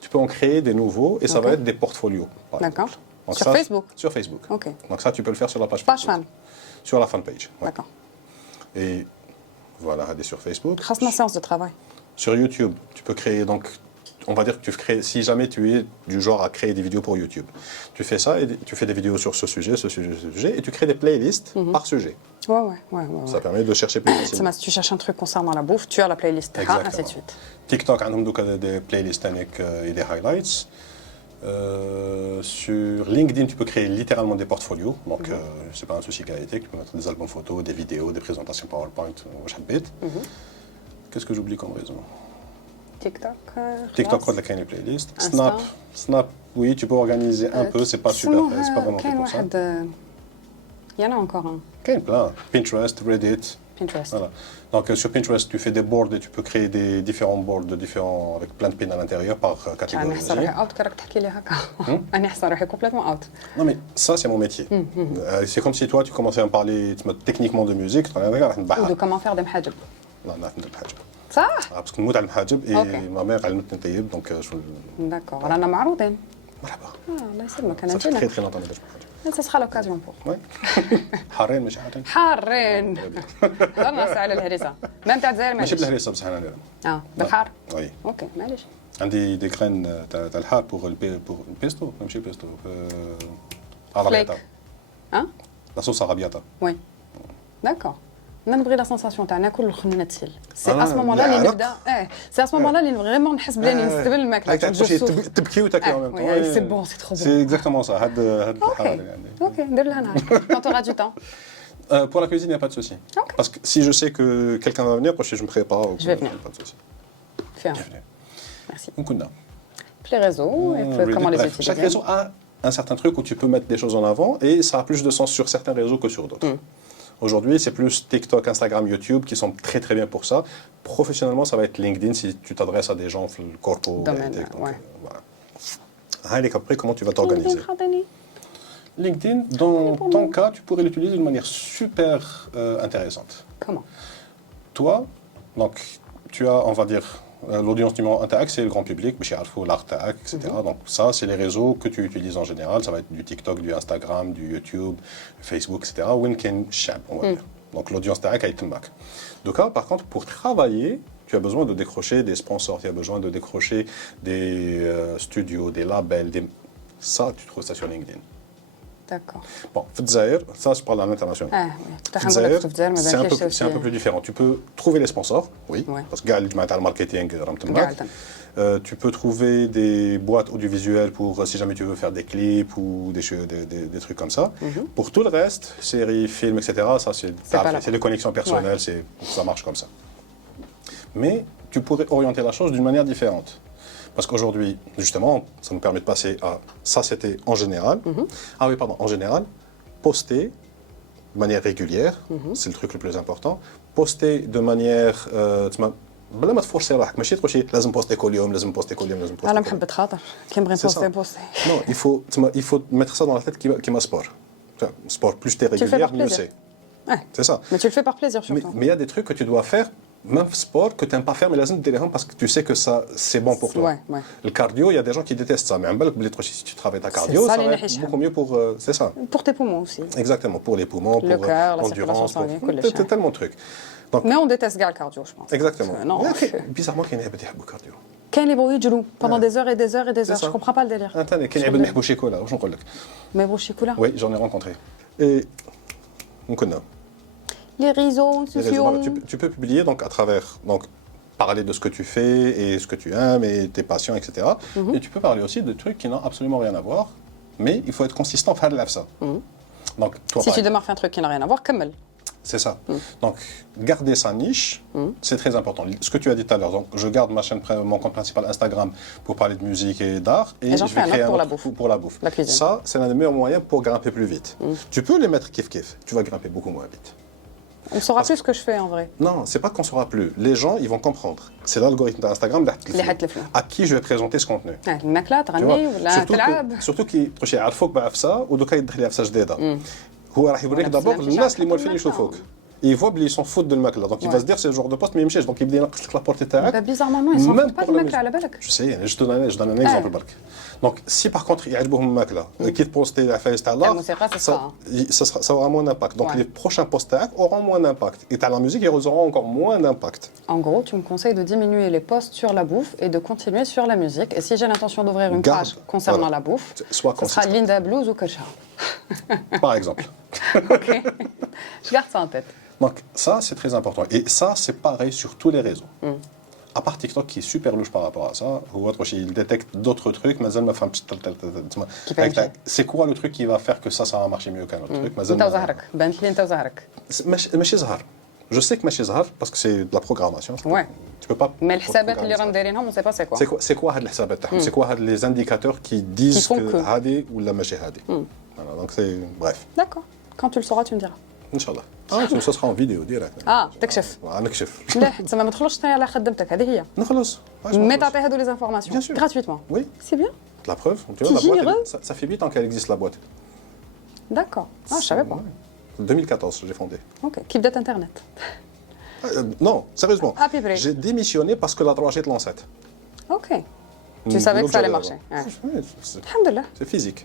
tu peux en créer des nouveaux et ça va être des portfolios. D'accord. Donc Sur ça, Facebook. Sur Facebook. Ok. Donc ça, tu peux le faire sur la page Page Facebook. fan. Sur la fanpage. Ouais. D'accord. Et voilà, elle est sur Facebook. Grâce à ma séance de travail. Sur YouTube, tu peux créer donc. On va dire que tu crées, si jamais tu es du genre à créer des vidéos pour YouTube, tu fais ça et tu fais des vidéos sur ce sujet, et tu crées des playlists par sujet. Ouais. Ça permet de chercher plus facilement. Si tu cherches un truc concernant la bouffe, tu as la playlist, ainsi de suite. TikTok a des playlists et des highlights. Sur LinkedIn, tu peux créer littéralement des portfolios. Donc, c'est pas un souci qualité. Tu peux mettre des albums photos, des vidéos, des présentations PowerPoint. Qu'est-ce que j'oublie comme réseau? TikTok, on a les playlists. Snap, oui, tu peux organiser un peu. C'est pas super, c'est pas vraiment fait pour ça. Il y en a encore un. Plein. Pinterest, Reddit. Pinterest. Voilà. Donc sur Pinterest, tu fais des boards et tu peux créer des différents boards avec plein de pins à l'intérieur par catégorie. Complètement out. Non mais ça c'est mon métier. C'est comme si toi tu commençais à me parler techniquement de musique. Ou de comment faire des mhajab. Non, الحاجب. صح؟ parce que نموت على المحاجب et ma mère علمتني نطيب donc D'accord. رانا معروضين. مرحبا. الله يسلمك انا Ça fait جينا. très très longtemps que je محاجب. Ça sera l'occasion pour. Ouais. حارين مش حارين. حارين. هضرنا ساعة على الهريسة. ميم تاع الجزائر ماشي معليش. بالهريسه بصح انا نديرها. بالحار. وي. اوكي معليش. عندي دي غرين تاع الحار pour البيستو ماشي بيستو عربيطه. لا صوص عربيطه. وي. D'accord. نبغي لا سونساسيون تاع ناكل الخنونه تسيل سي ا سو مومون لا اللي نبدا سي ا سو مومون لا اللي فريمون نحس بلي نستقبل الماكله تبكي وتاكل en même temps. سي بون سي ترو بون C'est exactement ça. هاد الحاله اللي عندي. اوكي ندير لها نهار quand tu auras du temps. Pour la cuisine, il n'y a pas de souci. Ok. Parce que si je sais que quelqu'un va venir, je me prépare. Je vais venir. Pas de souci. Bienvenue. Merci. On connaît. Les réseaux et comment les utiliser. Chaque réseau a un certain truc où tu peux mettre des choses en avant et ça a plus de sens sur certains réseaux que sur d'autres. Aujourd'hui, c'est plus TikTok, Instagram, YouTube qui sont très très bien pour ça. Professionnellement, ça va être LinkedIn si tu t'adresses à des gens le corpo. Voilà. Allez, après, comment tu vas t'organiser? LinkedIn, dans ton cas, tu pourrais l'utiliser d'une manière super intéressante. Comment? Toi, donc, tu as, on va dire, l'audience numéro 1 TAC, c'est le grand public, l'art TAC, etc. Donc ça, c'est les réseaux que tu utilises en général. Ça va être du TikTok, du Instagram, du YouTube, Facebook, etc. Winken Shab, on va dire. Donc l'audience TAC a été Mac. Donc là, par contre, pour travailler, tu as besoin de décrocher des sponsors, tu as besoin de décrocher des studios, des labels. Ça, tu trouves ça sur LinkedIn. D'accord. Bon, Fedzaïr, ça je parle à l'international. C'est un peu plus différent. Tu peux trouver les sponsors, oui, parce que le marketing, tu peux trouver des boîtes audiovisuelles pour si jamais tu veux faire des clips ou des trucs comme ça. Pour tout le reste, séries, films, etc., ça c'est des connexions personnelles, ça marche comme ça. Mais tu pourrais orienter la chose d'une manière différente. Parce qu'aujourd'hui, justement, ça nous permet de passer à... Ça, c'était en général. Ah oui, pardon, en général, poster de manière régulière, c'est le truc le plus important. Poster de manière... بلا ما تفورسي روحك ماشي تقول شي لازم بوستي كل يوم لازم بوستي كل يوم لازم بوستي انا محبة خاطر كي نبغي نبوستي Non, il faut mettre ça dans la tête qui m'a sport. Sport, plus t'es régulière, mieux c'est. C'est ça. Mais tu le fais par plaisir surtout. Mais il y a des trucs que tu dois faire même sport que tu n'aimes pas faire, mais lazim parce que tu sais que ça c'est bon pour toi. Le cardio, il y a des gens qui détestent ça, mais si tu travailles ta cardio, ça va être beaucoup mieux pour c'est ça. Pour tes poumons aussi. Exactement, pour les poumons, le pour cœur, l'endurance, c'est tellement de trucs. Donc, mais on déteste le cardio, je pense. Exactement. Non. Bizarrement, qu'il y a des cardio. Quand les bruits de pendant des heures et des heures et des heures, je comprends pas le délire. Attendez, qu'il y a des bouchicola, je comprends. Mais bouchicola. Oui, j'en ai rencontré. Et on connaît. Les réseaux sociaux. Tu peux publier donc à travers parler de ce que tu fais et ce que tu aimes et tes passions, etc. Et tu peux parler aussi de trucs qui n'ont absolument rien à voir, mais il faut être consistant à faire ça. Donc toi, si tu démarres un truc qui n'a rien à voir, comme elle. C'est ça. Donc garder sa niche, c'est très important. Ce que tu as dit tout à l'heure, donc je garde ma chaîne, mon compte principal Instagram pour parler de musique et d'art, et je vais créer un autre pour la bouffe. La cuisine. Ça, c'est l'un des meilleurs moyens pour grimper plus vite. Tu peux les mettre kiff-kiff, tu vas grimper beaucoup moins vite. On ne saura plus ce que je fais en vrai. Non, c'est pas qu'on saura plus. Les gens, ils vont comprendre. C'est l'algorithme d'Instagram à qui je vais présenter ce contenu. الماكلة Tu vois. تغني ولا تلعب. Surtout كي تخشي يعرفوك بقى في ça ودوكا يدخل لها في جديده. هو راح يوريك نفس دابور الشيء الناس اللي عارفة مولفين الماكلة. يشوفوك. Ils voient qu'ils s'en foutent de الماكله. Donc il va se dire c'est le genre de poste ما يمشيش. Donc يبدا ينقص لك لابورتي تاعك. Bizarrement, ils s'en Même foutent pas pour de la الماكلة على musique. بالك. Je sais, je donne un exemple برك. Donc si par contre يعجبهم الماكله كي تبوستي العفايس تاع الله الموسيقى ça aura moins d'impact. Donc Ouais. les prochains posts تاعك auront moins d'impact. Et t'as la musique ils auront encore moins d'impact. En gros, tu me conseilles de diminuer les posts sur la bouffe et de continuer sur la musique. Et si j'ai l'intention d'ouvrir une Garde. page concernant Voilà. la bouffe, Sois ce sera consistant. Linda Blues ou Kocha. Par exemple. Ok. Je garde ça en tête. Donc ça, c'est très important. Et ça, c'est pareil sur tous les réseaux. À part TikTok qui est super louche par rapport à ça, ou autre chose, il détecte d'autres trucs, mais elle m'a fait un petit... C'est quoi le truc qui va faire que ça va marcher mieux qu'un autre truc? انت وزهرك بانت لي انت وزهرك. ماشي زهر. Je sais que ماشي زهر parce que c'est de la programmation. Ouais. Tu peux pas... Mais الحسابات اللي راهم دايرينهم on sait pas c'est quoi. C'est quoi هاد الحسابات تاعهم? C'est quoi هاد les indicateurs qui disent Qui font que que. هادي ولا ماشي هادي? Voilà, donc c'est... Bref. D'accord. Quand tu le sauras, tu me diras. Inch'Allah. Ça sera en vidéo direct. تكشف. نكشف. لا تسمى ما تدخلوش على خدمتك هذه هي. نخلص. Mais تعطي هذو les informations Bien sûr. gratuitement. Oui. C'est bien. La preuve, tu vois, la Qui boîte, généreux. ça fait 8 ans qu'elle existe la boîte. D'accord. Ah, je savais pas. Ouais. 2014, j'ai fondé. Ok. Qui date internet. Non, sérieusement. Ah, puis vrai. J'ai démissionné parce que la 3G te lançait. Ok. Tu savais que ça allait marcher. Ouais. Oui, c'est Alhamdulillah. physique.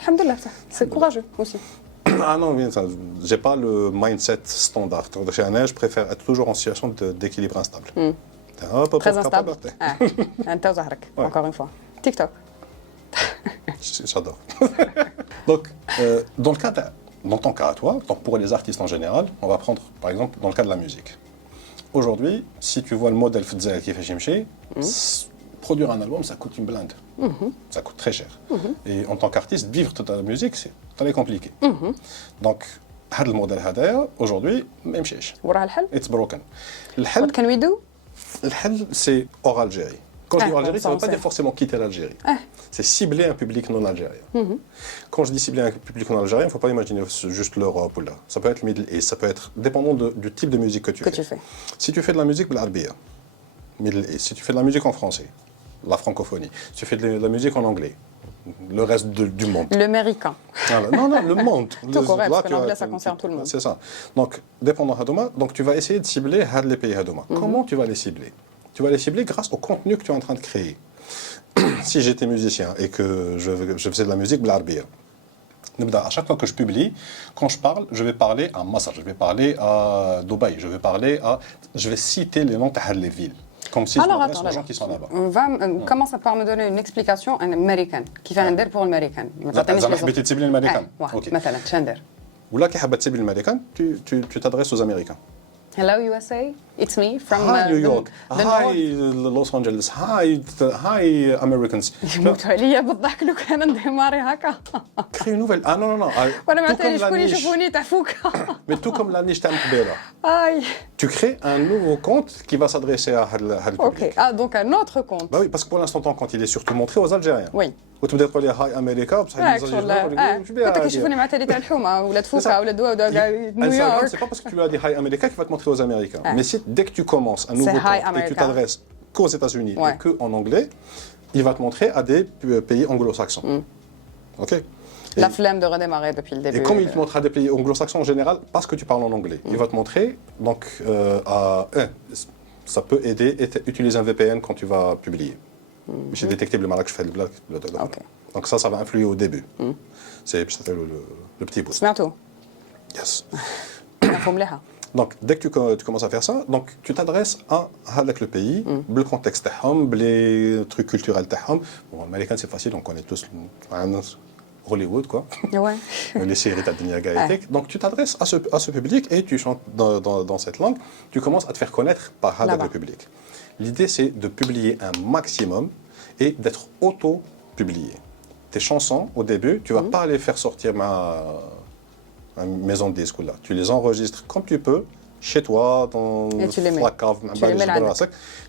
Alhamdulillah. C'est courageux aussi. Ah non, mais ça, j'ai pas le mindset standard. Je préfère être toujours en situation d'équilibre instable. Hop, hop, Très hop, instable. hop, hop. انت وزهرك. Ouais. Encore une fois. TikTok. J'adore. Donc, dans le cas dans ton cas à toi, donc pour les artistes en général, on va prendre par exemple dans le cas de la musique. Aujourd'hui, si tu vois le modèle Fedzal qui fait Jimché, produire un album, ça coûte une blinde. Ça coûte très cher. Et en tant qu'artiste, vivre de ta musique, c'est très compliqué. Donc, le modèle هذايا aujourd'hui, même chiche. وراها الحل. It's broken. What can we do? Le hell, c'est hors Algérie. Quand je dis hors Algérie, ça ne veut ça, pas on dire forcément quitter l'Algérie. C'est cibler un public non algérien. Quand je dis cibler un public non algérien, il ne faut pas imaginer juste l'Europe ou là. Ça peut être Middle East, ça peut être dépendant du type de musique que tu fais. Si tu fais de la musique بالعربية, Middle East, si tu fais de la musique en français, la francophonie, si tu fais de la musique en anglais, le reste du monde. L'américain. Voilà. Non, le monde. Tout correct, parce que tu l'anglais, as- ça concerne tout le monde. C'est ça. Donc, dépendant Hadouma, donc tu vas essayer de cibler les pays Hadouma. Comment tu vas les cibler? Tu vas les cibler grâce au contenu que tu es en train de créer. Si j'étais musicien et que je faisais de la musique بالعربية, à chaque fois que je publie, quand je parle, je vais parler à Masr, je vais parler à Dubaï, je vais citer les noms de les villes. Comme si je Alors m'adresse attends, aux gens qui sont là-bas. on va commence par me donner une explication américaine qui fait un der pour l'américain. زعما حبيتي تسيبلي الامريكان. اوكي. مثلا شندر. ولا كي حابة تسيبلي الامريكان, tu t'adresses aux Américains. Hello USA, it's me from Hi New York. the Hi north. Los Angeles. Hi Americans. يموتوا عليا بالضحك لو كان نديماري هكا. Crée une nouvelle. Ah non. وانا ما Tout comme عرفتش la شكون niche. يشوفوني تاع فوكا. Mais tout comme la niche تاع مقبيلة. اي. Tu crées un nouveau compte qui va s'adresser à le public. اوكي. Ah donc un autre compte. Bah oui, parce que pour l'instant, ton compte, il est surtout montré aux Algériens. Oui. وتبدا تقول لي هاي امريكا بصح اه les شغل Algériens كنت كيشوفوني مع تالي تاع الحومه ولا C'est ça. تفوكا ولا دوا نيويورك. C'est pas parce que tu lui as dit Hi America qu'il va te montrer aux Américains. Ouais. Mais si dès que tu commences un nouveau C'est Hi compte et que tu America. t'adresses qu'aux États-Unis Ouais. et qu'en anglais, il va te montrer à des pays anglo-saxons. Ok. Et, La flemme de redémarrer depuis le début. et comme il te montre à des pays anglo-saxons en général, parce que tu parles en anglais, il va te montrer donc ça peut aider et utiliser un VPN quand tu vas publier. J'ai détecté le malak je fais le blague. Ok. Donc ça va influer au début. C'est le petit boost. سمعتوا؟ Yes. مفهوم مليحه. Donc, dès que tu commences à faire ça, donc tu t'adresses avec le pays, le contexte تاعهم, les trucs culturels تاعهم. Bon, américain c'est facile, on connaît tous Hollywood quoi. Ouais. Les séries تاع الدنيا قايتك. Donc tu t'adresses à ce public et tu chantes dans cette langue. Tu commences à te faire connaître par هذاك le public. L'idée c'est de publier un maximum et d'être auto-publié. Tes chansons au début, tu vas pas les faire sortir une maison de disques là. Tu les enregistres comme tu peux, chez toi, dans Et tu les mets. la cave,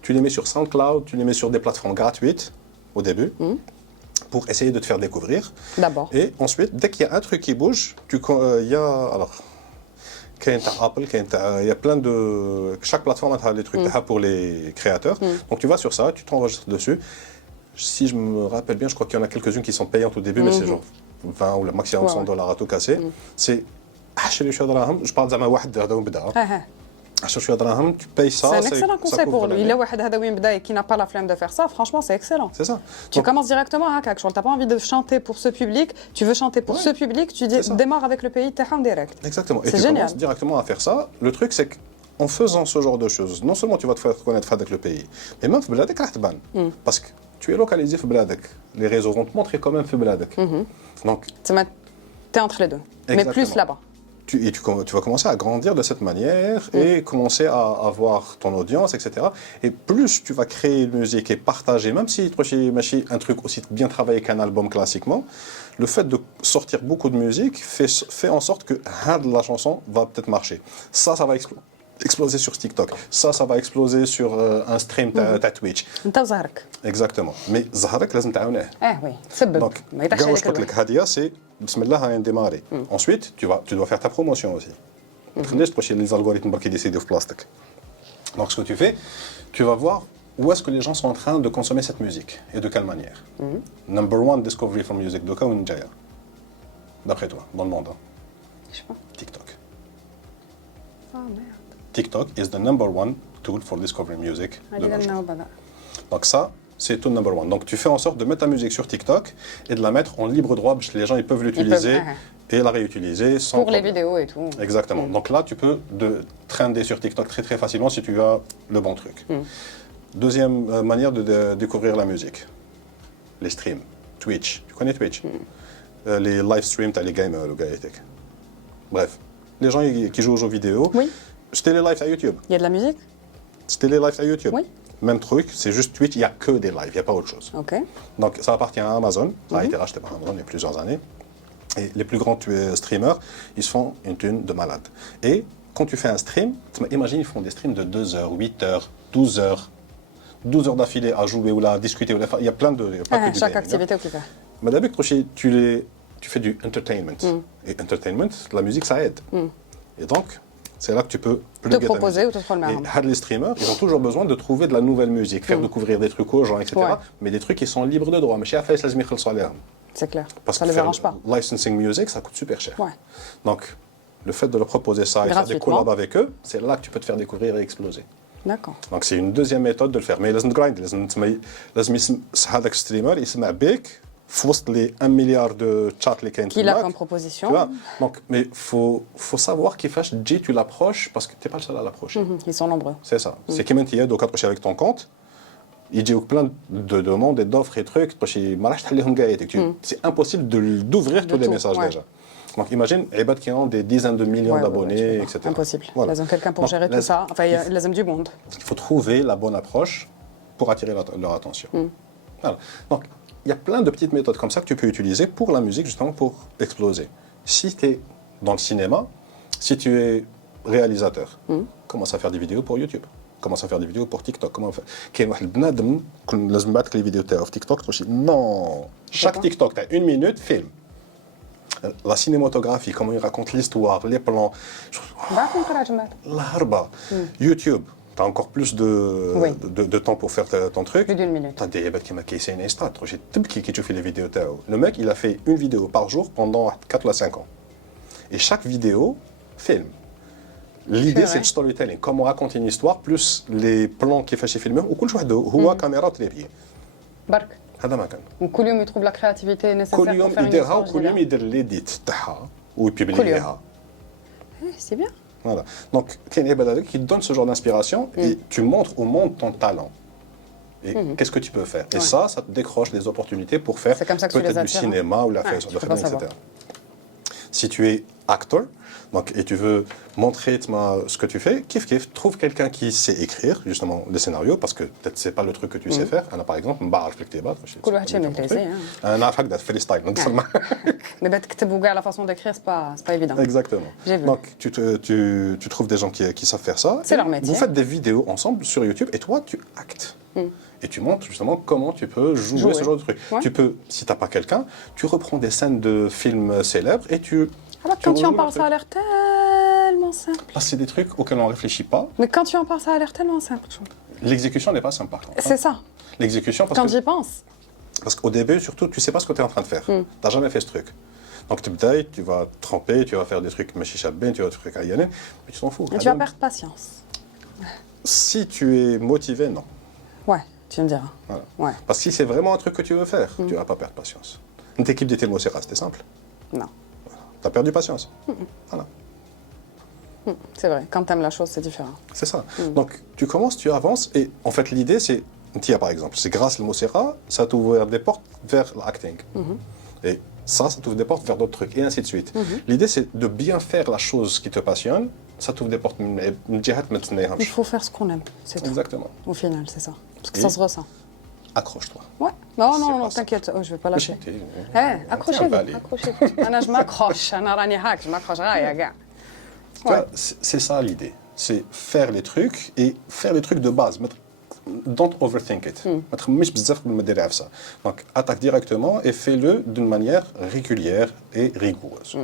tu les mets sur SoundCloud, tu les mets sur des plateformes gratuites au début pour essayer de te faire découvrir. D'abord. Et ensuite, dès qu'il y a un truc qui bouge, il y a alors Apple, il y a plein de... Chaque plateforme a des trucs pour les créateurs. Donc tu vas sur ça, tu t'enregistres dessus. Si je me rappelle bien, je crois qu'il y en a quelques-unes qui sont payantes au début, mais c'est genre 20 ou le maximum $100 à tout casser. C'est... Je parle d'un واحد هذا وين بدا. 10 دراهم, tu payes ça. C'est un excellent conseil pour lui. Il est qui n'a pas la flemme de faire ça, franchement, c'est excellent. C'est ça. Tu commences directement à quelque chose. Tu n'as pas envie de chanter pour ce public, tu veux chanter pour ce public, tu démarres avec le pays en direct. Exactement. Et c'est tu génial. commences directement à faire ça. Le truc, c'est qu'en faisant ce genre de choses, non seulement tu vas te faire connaître avec le pays, mais même parce que tu es localisé في بلادك. Les réseaux vont te montrer quand même في بلادك. Donc, tu es entre les deux, mais Exactement. plus là-bas. Tu vas commencer à grandir de cette manière et commencer à avoir ton audience, etc. Et plus tu vas créer une musique et partager, même si tu as un truc aussi bien travaillé qu'un album classiquement, le fait de sortir beaucoup de musique fait en sorte que la chanson va peut-être marcher. Ça va exploser sur TikTok. Ça va exploser sur un stream de Twitch. Exactement. Mais Zaharak, لازم تعاونه. Oui, c'est bon. Donc, quand je crois que Hadia, c'est Bismillah à démarrer. Ensuite, tu dois faire ta promotion aussi. Les algorithmes qui décident de plastique. Donc, ce que tu fais, tu vas voir où est-ce que les gens sont en train de consommer cette musique et de quelle manière. Number one discovery for music, de où Njaya, d'après toi, dans le monde. Je sais pas. TikTok. Oh merde. TikTok is the number one tool for discovering music. Donc ça, c'est tout number one. Donc tu fais en sorte de mettre ta musique sur TikTok et de la mettre en libre droit, parce que les gens ils peuvent l'utiliser et la réutiliser sans pour problème. les vidéos et tout. Exactement. Donc là, tu peux trender sur TikTok très très facilement si tu as le bon truc. Deuxième manière de découvrir la musique, les streams. Twitch. Tu connais Twitch? Les live streams, tu as les gamers, le gars. Bref, les gens qui jouent aux jeux vidéo, c'était les lives à YouTube. Il y a de la musique? C'était les lives à YouTube. Oui. Même truc, c'est juste Twitch, il n'y a que des lives, il n'y a pas autre chose. Ok. Donc ça appartient à Amazon, ça a été racheté par Amazon il y a plusieurs années. Et les plus grands streamers, ils se font une thune de malade. Et quand tu fais un stream, imagine, ils font des streams de 2 heures, 8 heures, 12 heures. 12 heures d'affilée à jouer ou à discuter. Il y a plein de... chaque activité au plus fait. Mais d'habitude, tu fais du entertainment. Et entertainment, la musique, ça aide. Et donc, c'est là que tu peux te proposer ou te prendre le Et les streamers, ils ont toujours besoin de trouver de la nouvelle musique, faire découvrir des trucs aux gens, etc. Mais des trucs qui sont libres de droit. Mais chez Affaires, c'est clair. Parce ça que ne les arrange pas. Licensing music, ça coûte super cher. Ouais. Donc, le fait de leur proposer ça et faire des collabs avec eux, c'est là que tu peux te faire découvrir et exploser. D'accord. Donc, c'est une deuxième méthode de le faire. Mais لازم grind, لازم هذاك streamer يسمع بك في وسط les 1 milliard de chats اللي كاين Qu'il a comme proposition. Tu vois? Donc, mais faut savoir كيفاش تجي tu l'approches parce que tu n'es pas le seul à l'approcher. Ils sont nombreux. C'est ça. C'est كيما انت دوك approcher avec ton compte. Il y a plein de demandes et d'offres et trucs. C'est impossible d'ouvrir tous les messages déjà. Donc imagine, Ibad qui ont des dizaines de millions d'abonnés, etc. Impossible. Voilà. Ils ont quelqu'un pour gérer tout ça. Enfin, ils aiment du monde. Il faut trouver la bonne approche pour attirer leur attention. Voilà. Donc il y a plein de petites méthodes comme ça que tu peux utiliser pour la musique, justement pour exploser. Si tu es dans le cinéma, si tu es réalisateur, commence à faire des vidéos pour YouTube. Commence à faire des vidéos pour TikTok. Comment faire? كاين واحد البنادم لازم نبعث لك لي فيديو تاعو في تيك توك تقول non. Chaque TikTok t'as 1 minute film. La cinématographie, comment il raconte l'histoire, les plans. La harba. YouTube, t'as encore plus de temps pour faire ton truc. Plus d'1 minute. T'as des yabats qui m'a caissé une estat. J'ai tout qui fait les vidéos tao. Le mec, il a fait une vidéo par jour pendant 4 ou 5 ans. Et chaque vidéo, film. L'idée, c'est le storytelling. Comment raconter une histoire, plus les plans qui fait chez filmer. Ou كل واحد هو caméra télé. برك. هذا ما كان. وكل يوم يتrouve la créativité nécessaire كل يوم pour faire une يديرها histoire. وكل يوم يدير ليديت تاعها ويبيبليها. C'est bien. Voilà. Donc, كاين عباد هذاك qui donne ce genre d'inspiration et tu montres au monde ton talent. Et qu'est-ce que tu peux faire? Et ça te décroche des opportunités pour faire peut-être du cinéma ou la création de film, etc. Si tu es acteur, donc, et tu veux montrer ce que tu fais, kiff, trouve quelqu'un qui sait écrire justement des scénarios, parce que peut-être c'est pas le truc que tu sais faire. Par exemple, كل واحد شي ميتريزي. انا عارف هكذا فريستايل. Mais تكتب وكاع la façon d'écrire, c'est pas évident. Exactement. Donc tu trouves des gens qui savent faire ça. C'est leur métier. Vous faites des vidéos ensemble sur YouTube et toi tu actes. Et tu montres justement comment tu peux jouer ce genre de truc. Ouais. Tu peux, si tu n'as pas quelqu'un, tu reprends des scènes de films célèbres et tu... Alors, quand tu en parles, ça a l'air tellement tellement simple. Là, c'est des trucs auxquels on ne réfléchit pas. Mais quand tu en parles, ça a l'air tellement simple. L'exécution n'est pas simple, par contre. C'est ça. L'exécution, Quand j'y pense. parce qu'au début, surtout, tu ne sais pas ce que tu es en train de faire. Tu n'as jamais fait ce truc. Donc, tu vas tremper, tu vas faire des trucs machishabin, tu vas faire des trucs ayanen, mais tu t'en fous. Et tu vas perdre patience. Si tu es motivé, non. Ouais, tu me diras. Voilà. Ouais, Parce que si c'est vraiment un truc que tu veux faire, tu ne vas pas perdre patience. Une équipe de Telmocera, c'était simple. non. Tu as perdu patience. Voilà. C'est vrai, quand t'aimes la chose, c'est différent. C'est ça. Donc, tu commences, tu avances, et en fait, l'idée, c'est, Tia par exemple, c'est grâce au Mocera, ça t'ouvre des portes vers l'acting. Et ça t'ouvre des portes vers d'autres trucs, et ainsi de suite. L'idée, c'est de bien faire la chose qui te passionne, ça t'ouvre des portes. Il faut faire ce qu'on aime, c'est tout. Exactement. Au final, c'est ça. Parce que Et- ça se ressent. Accroche-toi. Ouais. Non, C'est non, pas non, ça. t'inquiète, oh, je vais pas lâcher. T'es- Accrochez-vous, Tiens, allez. accrochez-vous. Ana, je m'accroche, Ana rani hak, je m'accroche, gars. Tu vois, c'est ça l'idée. C'est faire les trucs et faire les trucs de base. Don't overthink it. مش بزاف قبل ما دير عفسة. Donc attaque directement et fais-le d'une manière régulière et rigoureuse.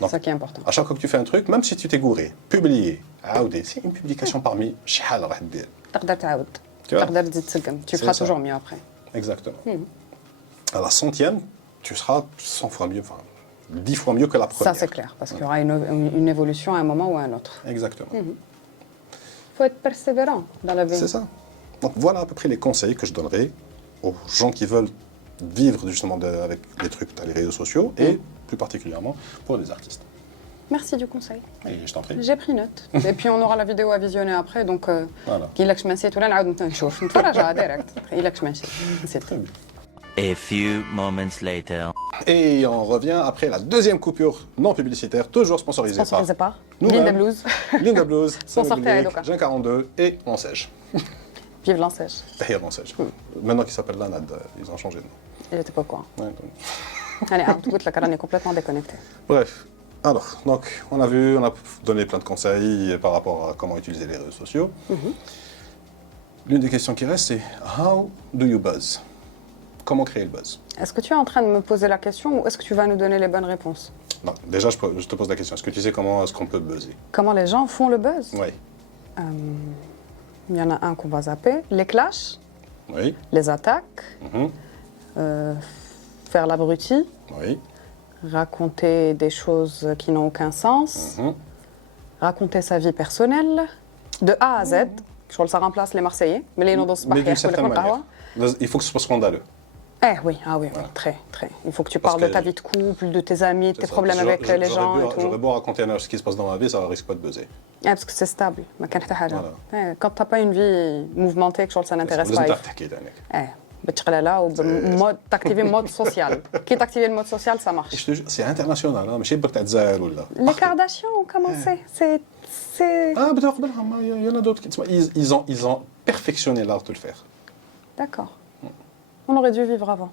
C'est ça qui est important. À chaque fois que tu fais un truc, même si tu t'es gouré, publier. عاودي. C'est une publication parmi شحال راح دير. تقدر تعاود. Tu vois? تقدر تزيد تسقم. Tu C'est feras ça. toujours mieux après. Exactement. À la 100e, tu seras 100 fois mieux, enfin 10 fois mieux que la première. Ça, c'est clair, parce qu'il y aura une évolution à un moment ou à un autre. Exactement. Il faut être persévérant dans la vie. C'est ça. Donc voilà à peu près les conseils que je donnerai aux gens qui veulent vivre justement avec les trucs, les réseaux sociaux et plus particulièrement pour les artistes. Merci du conseil. Et je t'en prie. J'ai pris note. Et puis on aura la vidéo à visionner après, donc Voilà. كي لكش ما نسيت ولا نعاود نشوف نتفرجها ديريكت لكش ما نسيت. Très bien. A few moments later. Et on revient après la deuxième coupure non publicitaire, toujours sponsorisée Sponsorisé par nous-mêmes. Linda Blues. Linda Blues, Sponsor Samuel Théa Jean 42 et Lansège. Vive l'ensèche. Tahir Lansège. Maintenant qu'il s'appelle Lanad, ils ont changé de nom. Il était pas au courant. Ouais, donc- Allez, عاود تقول لك راني complètement déconnecté. Bref, alors, donc, on a vu, on a donné plein de conseils par rapport à comment utiliser les réseaux sociaux. L'une des questions qui reste, c'est how do you buzz? Comment créer le buzz? Est-ce que tu es en train de me poser la question ou est-ce que tu vas nous donner les bonnes réponses? Non, déjà, je te pose la question. Est-ce que tu sais comment est-ce qu'on peut buzzer? Comment les gens font le buzz? Oui. Il y en a un qu'on va zapper. Les clashs, Oui. les attaques, Mhm. faire l'abruti, Oui. raconter des choses qui n'ont aucun sens, Mhm. raconter sa vie personnelle, de A à Z. Je crois que ça remplace les Marseillais. Mais les noms Mais d'une certaine manière. Il faut que ce soit scandaleux. Oui, ah oui, oui, très, très. Il faut que tu Parce parles de que- ta vie de couple, de tes amis, de tes C'est ça. problèmes avec les gens et tout. J'aurais beau raconter ce qui se passe dans ma vie, ça risque pas de buzzer. Parce que c'est stable. ما كان حتى حاجة. Voilà. Quand t'as pas une vie mouvementée, que ça n'intéresse لازم pas. تعرف تحكي عنك. بتشغلها وبمود تاكتيفي مود سوسيال. كي تاكتيفي le mode social, ça Et marche. je te jure, c'est international, hein, ماشي برك تاع الجزائر ولا. Les Kardashians ont commencé. C'est... Ah, بداو قبلها, il y en a d'autres qui ils ont perfectionné l'art de le faire. D'accord. On aurait dû vivre avant.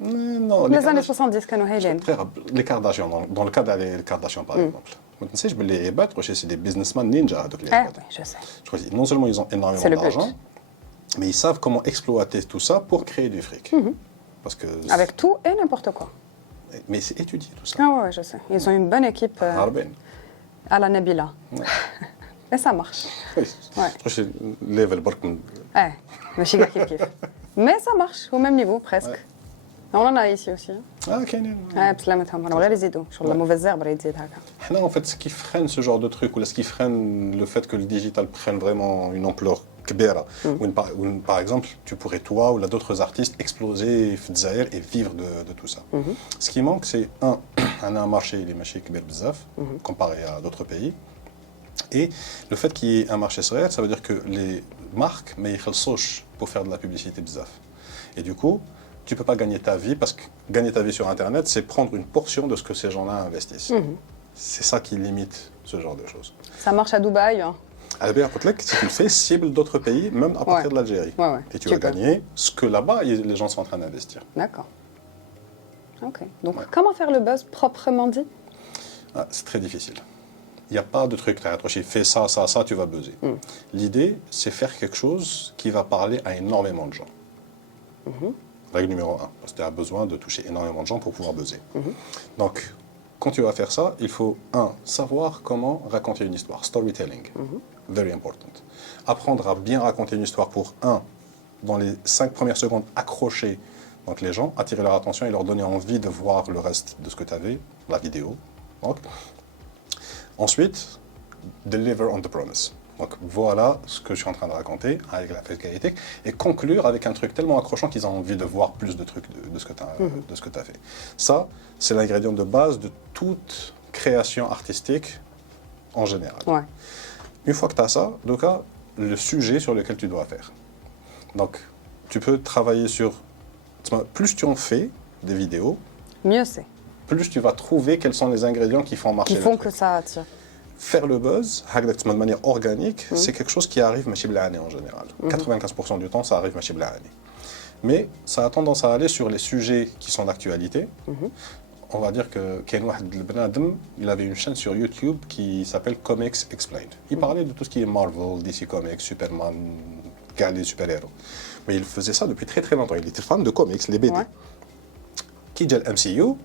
Non, Les années 70 كانوا هايلين. Frère, les Kardashians, dans le cas des Kardashians par exemple, ما تنساش باللي les عباد c'est des businessmen ninja هذوك les عباد. Oui, je sais. Je crois que non seulement ils ont énormément C'est le but. d'argent, mais ils savent comment exploiter tout ça pour créer du fric. Parce que Avec tout et n'importe quoi. mais c'est étudié tout ça. Ah ouais, je sais. Ils ont une bonne équipe Harben. à la Nabila. Et ça marche. Oui. Ouais. Je crois que c'est level برك من- ماشي كاع كيف كيف. Mais ça marche au même niveau presque. On en a ici aussi. Ah, كاينين. بسلامتهم راهم غير يزيدوا. شغل مauvaise herbe راه يزيد هكا. Là, en fait, ce qui freine ce genre de truc, ou ce qui freine le fait que le digital prenne vraiment une ampleur kbera, où, par exemple, tu pourrais, toi ou là, d'autres artistes, exploser Fdzaïr et vivre de tout ça. Ce qui manque, c'est on a un marché, il est marché kber bzaf, comparé à d'autres pays. Et le fait qu'il y ait un marché solaire, ça veut dire que les marques, mais ils khelsouch pour faire de la publicité bzaf. Et du coup, tu ne peux pas gagner ta vie, parce que gagner ta vie sur Internet, c'est prendre une portion de ce que ces gens-là investissent. C'est ça qui limite ce genre de choses. Ça marche à Dubaï. Hein. Si tu le fais, cible d'autres pays, même à partir Ouais. de l'Algérie. Ouais, ouais. Et tu Tu vas peux. gagner ce que là-bas, les gens sont en train d'investir. D'accord. Ok. Donc comment faire le buzz proprement dit? Ah, c'est très difficile. Il n'y a pas de truc, fais ça, ça, ça, tu vas buzzer. L'idée, c'est faire quelque chose qui va parler à énormément de gens. Règle numéro 1, parce que tu as besoin de toucher énormément de gens pour pouvoir buzzer. Donc, quand tu vas faire ça, il faut, savoir comment raconter une histoire. Storytelling. Very important. Apprendre à bien raconter une histoire pour, dans les 5 premières secondes, accrocher donc, les gens, attirer leur attention et leur donner envie de voir le reste de ce que tu avais, la vidéo. Donc. Ensuite, deliver on the promise. Donc voilà ce que je suis en train de raconter avec la qualité et conclure avec un truc tellement accrochant qu'ils ont envie de voir plus de trucs de ce que tu as fait. Ça, c'est l'ingrédient de base de toute création artistique en général. Ouais. Une fois que tu as ça, donc le sujet sur lequel tu dois faire. Donc, tu peux travailler sur... Plus tu en fais des vidéos, Mieux c'est. plus tu vas trouver quels sont les ingrédients qui font marcher Qui le font truc. que ça attire. Faire le buzz, de manière organique, c'est quelque chose qui arrive machib l'année en général. 95% du temps, ça arrive machib l'année. Mais ça a tendance à aller sur les sujets qui sont d'actualité. On va dire que Ken Wahed Benadem, il avait une chaîne sur YouTube qui s'appelle Comics Explained. Il parlait de tout ce qui est Marvel, DC Comics, Superman, les super-héros. Mais il faisait ça depuis très très longtemps. Il était fan de comics, les BD. Qui dit le MCU,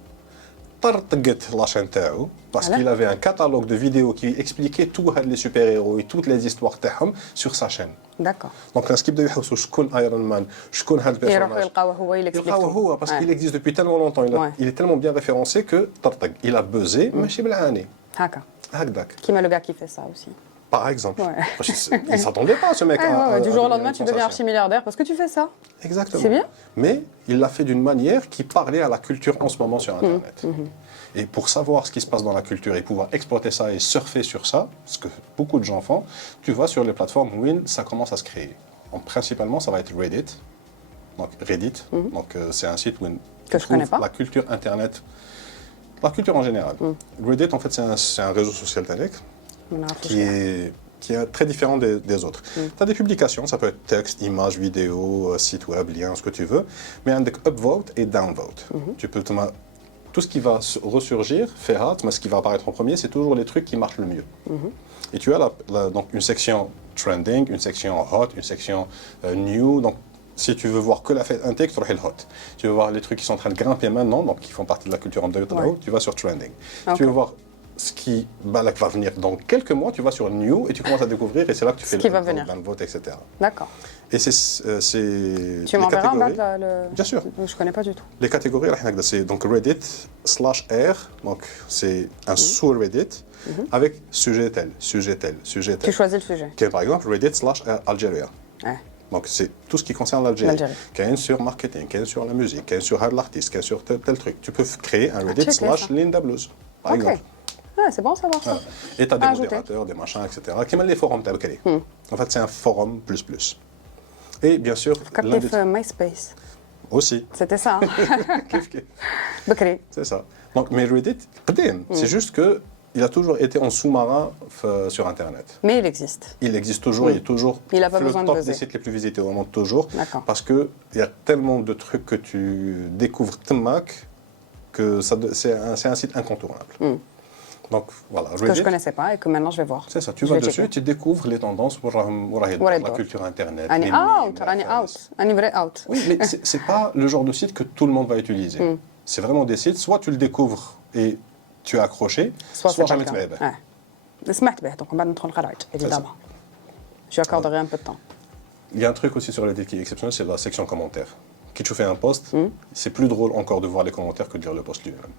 طرطقت la chaîne تاعو parce qu'il avait un catalogue de vidéos qui expliquait tous les super-héros et toutes les histoires تاعهم sur sa chaîne. D'accord. Donc الناس كيبداو يحوسوا شكون ايرون مان شكون هذا يروحوا البيرسوناج يلقاوه هو يلexplique. يلقاوه هو parce qu'il existe depuis tellement longtemps il est tellement bien référencé que طرطق il a buzzé ماشي بالعاني هكا. هكذاك Qui le gars qui fait ça aussi. par exemple. Ouais. Il ne s'attendait pas, ce mec. Du jour au lendemain, tu deviens archi-milliardaire parce que tu fais ça. Exactement. C'est bien. Mais il l'a fait d'une manière qui parlait à la culture en ce moment sur Internet. Et pour savoir ce qui se passe dans la culture et pouvoir exploiter ça et surfer sur ça, ce que beaucoup de gens font, tu vois sur les plateformes où ça commence à se créer. Donc, principalement, ça va être Reddit. Donc Reddit, c'est un site où que je connais pas. La culture Internet, la culture en général. Reddit, en fait, c'est un réseau social direct qui est très différent des autres. Tu as des publications, ça peut être texte, image, vidéo, site web, lien, ce que tu veux, mais un upvote et downvote. Tu peux tout ce qui va ressurgir, ce qui va apparaître en premier, c'est toujours les trucs qui marchent le mieux. Et tu as donc une section trending, une section hot, une section new. Donc, si tu veux voir que la fête intègre, tu vas le hot. Tu veux voir les trucs qui sont en train de grimper maintenant, donc qui font partie de la culture underground, tu vas sur trending. Tu veux voir ce qui va venir dans quelques mois, tu vas sur New et tu commences à découvrir et c'est là que tu fais le vote, etc. D'accord. Et c'est tu m'enverras en bas Bien sûr. Je connais pas du tout. Les catégories, c'est donc Reddit/R, donc c'est un sous-Reddit avec sujet tel, sujet tel, sujet tel. Tu choisis le sujet. Par exemple, Reddit/Algérie. Ouais. Donc c'est tout ce qui concerne l'Algérie. Qu'un sur marketing, qu'un sur la musique, qu'un sur l'artiste, qu'un sur tel truc. Tu peux créer un Reddit/Linda Blues, par exemple. Ah, c'est bon à savoir ça. Et tu as des modérateurs, des machins, etc. Qui mènent les forums tel. En fait, c'est un forum plus. Et bien sûr... MySpace. Aussi. C'était ça. Bakri. C'est ça. Donc, mais Reddit, c'est juste qu'il a toujours été en sous-marin sur Internet. Mais il existe. Il existe toujours, il est toujours il a pas besoin le top des sites les plus visités au monde, toujours. Parce qu'il y a tellement de trucs que tu découvres que c'est un site incontournable. Donc voilà, Reddit, que je ne connaissais pas et que maintenant je vais voir. C'est ça, tu vas dessus, tu découvres les tendances pour la culture Internet. On est out. Oui, mais ce n'est pas le genre de site que tout le monde va utiliser. C'est vraiment des sites, soit tu le découvres et tu es accroché, soit jamais tu vas aimer. Donc on va notre garage, évidemment. Je lui accorderai un peu de temps. Il y a un truc aussi sur Reddit qui est exceptionnel, c'est la section commentaires. Quand tu fais un post, c'est plus drôle encore de voir les commentaires que de lire le post lui-même.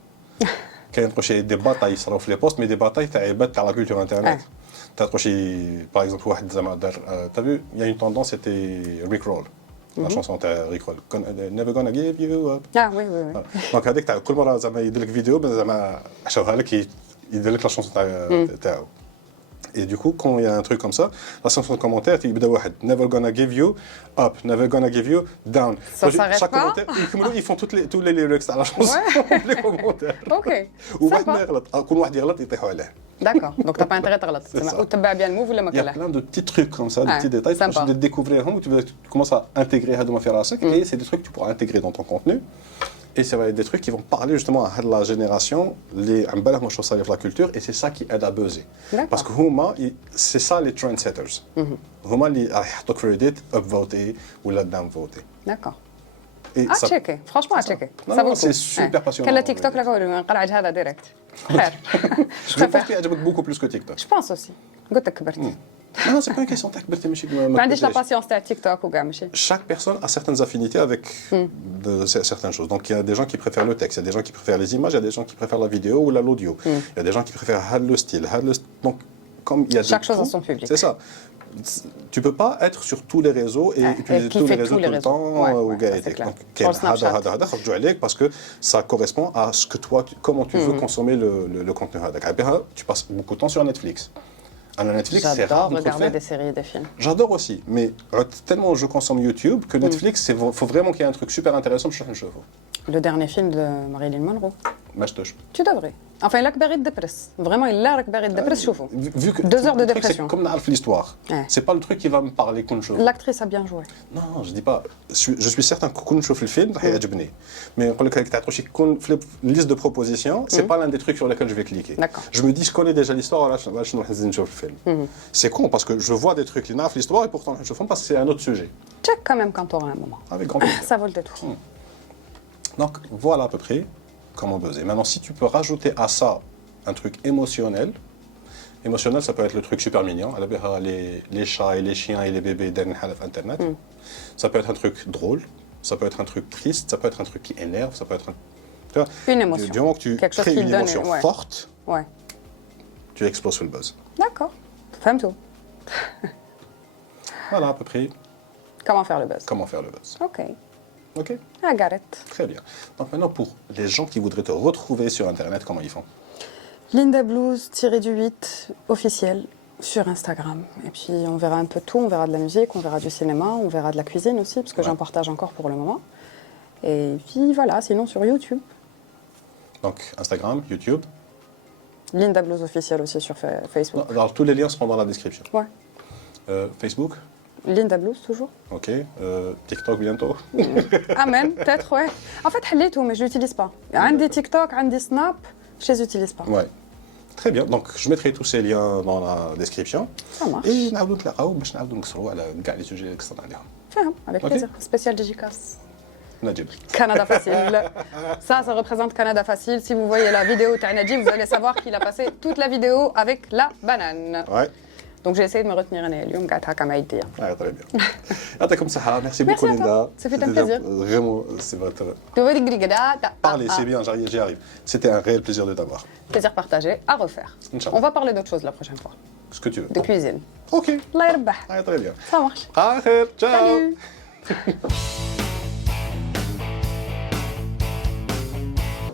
كاين des batailles صاروا في les posts mais des batailles تاع عباد تاع la culture internet. Par exemple واحد زعما دار t'as vu il y a une tendance c'était Rickroll. La chanson تاع Rickroll Never gonna give you up. Ah oui. Donc هذيك تاع كل مره زعما يدير لك فيديو زعما عشاوها لك يدير لك la chanson تاعو. Et du coup, quand il y a un truc comme ça, la section de commentaires, tu dis Never gonna give you up, never gonna give you down. Ça s'arrête pas. Commentaire, ils font tous les lyrics à la chanson, les commentaires. Ok. D'accord. Donc tu n'as pas intérêt à te bien le move ou le Il y a plein de petits trucs comme ça, de petits détails. Tu peux découvrir où tu commences à intégrer Hadouma Ferrasek et c'est des trucs que tu pourras intégrer dans ton contenu. Et ça va être des trucs qui vont parler justement à la génération, la culture, et c'est ça qui aide à buzzer. Parce que c'est ça les trendsetters. Huma li يحطوك في Reddit upvoter ou la downvoter. D'accord. Et ça- تشيكي فرانشمون تشيكي Non, c'est super passionnant. كان تيك توك لا قولوا نقرعج هذا ديريكت خير Je pense qu'il y a beaucoup plus que TikTok. جو بونس اوسي قلت لك كبرت Non, c'est pas une question تاع كبرتي ماشي ما عنديش لا باسيونس تاع تيك توك وكاع ماشي Chaque personne a certaines affinités avec certaines choses. Donc il y a des gens qui préfèrent le texte, il y a des gens qui préfèrent les images, il y a des gens qui préfèrent la vidéo ou l'audio. Il y a des gens qui préfèrent le style. Donc comme il y a Chaque de chose a tout, son public. C'est ça. Tu peux pas être sur tous les réseaux et utiliser tous les réseaux tout le temps. Ouais, c'est clair. Sur le Snapchat. خرجوا عليك parce que ça correspond à ce que toi, comment tu veux consommer le contenu. Tu passes beaucoup de temps sur Netflix. Alors Netflix, c'est rare J'adore de le regarder faire. des séries et des films. J'adore aussi, mais tellement je consomme YouTube que Netflix, il faut vraiment qu'il y ait un truc super intéressant pour chaque chevaux. Le dernier film de Marilyn Monroe. Mais je touche. Tu devrais. Enfin, il a que de presse. Vraiment, il a que de presse, chauffe. Vu que 2 heures de le truc, dépression. c'est comme dans l'histoire. Ouais. C'est pas le truc qui va me parler comme chevaux. L'actrice a bien joué. Non, je dis pas. Je suis certain que quand je fais le film, ça va m'aider. Mais quand je fais une liste de propositions, c'est pas l'un des trucs sur lesquels je vais cliquer. D'accord. Je me dis, je connais déjà l'histoire, là, je vais le film. C'est con parce que je vois des trucs qui n'ont l'histoire et pourtant je fais parce que c'est un autre sujet. Check quand même quand tu auras un moment. Avec grand plaisir. Ça vaut le détour. Donc voilà à peu près comment buzzer. Maintenant, si tu peux rajouter à ça un truc émotionnel, ça peut être le truc super mignon, les chats et les chiens et les bébés sur Internet. Ça peut être un truc drôle, ça peut être un truc triste, ça peut être un truc qui énerve, ça peut être tu vois, Une émotion. Du moment que tu Quelque chose crées qui une donne, émotion ouais. forte, Ouais. tu exploses le buzz. D'accord. Femme tout. Voilà à peu près Comment faire le buzz. comment faire le buzz. Ok. Ok. I got it. Très bien. Donc maintenant, pour les gens qui voudraient te retrouver sur Internet, comment ils font? Linda Blues-8 officiel sur Instagram. Et puis on verra un peu tout, on verra de la musique, on verra du cinéma, on verra de la cuisine aussi, parce que j'en partage encore pour le moment. Et puis voilà, sinon sur YouTube. Donc Instagram, YouTube. Linda Blues officiel aussi sur Facebook. Non, alors tous les liens seront dans la description. Ouais. Facebook, Linda Blues toujours. ok. TikTok bientôt. Amen, peut-être, ouais. En fait, tout, mais je l'utilise pas. عندي TikTok, عندي Snap, je les utilise pas. Ouais. Très bien. Donc je mettrai tous ces liens dans la description. Ça marche. Et نعاودو نتلاقاو باش نعاودو نكسروا على كاع les sujets اللي قصرنا عليهم. Fais, avec Ok. plaisir. Spécial dédicace. Najib. Canada Facile. Ça représente Canada Facile. Si vous voyez la vidéo de Najib, vous allez savoir qu'il a passé toute la vidéo avec la banane. Ouais. Donc j'ai essayé de me retenir اليوم قعدت هكا ما يديا. Ouais, très bien. يعطيكم الصحة. Merci beaucoup Merci à toi. Linda. Ça fait un C'était plaisir. Vraiment, c'est votre Parler, parler, c'est bien, j'y arrive. C'était un réel plaisir de t'avoir. Plaisir partagé, à refaire. Inch'Allah. On va parler d'autre chose la prochaine fois. Ce que tu veux. De cuisine. Ok. الله يربح. Ah, très bien. Ça marche. Ah, ciao. Salut.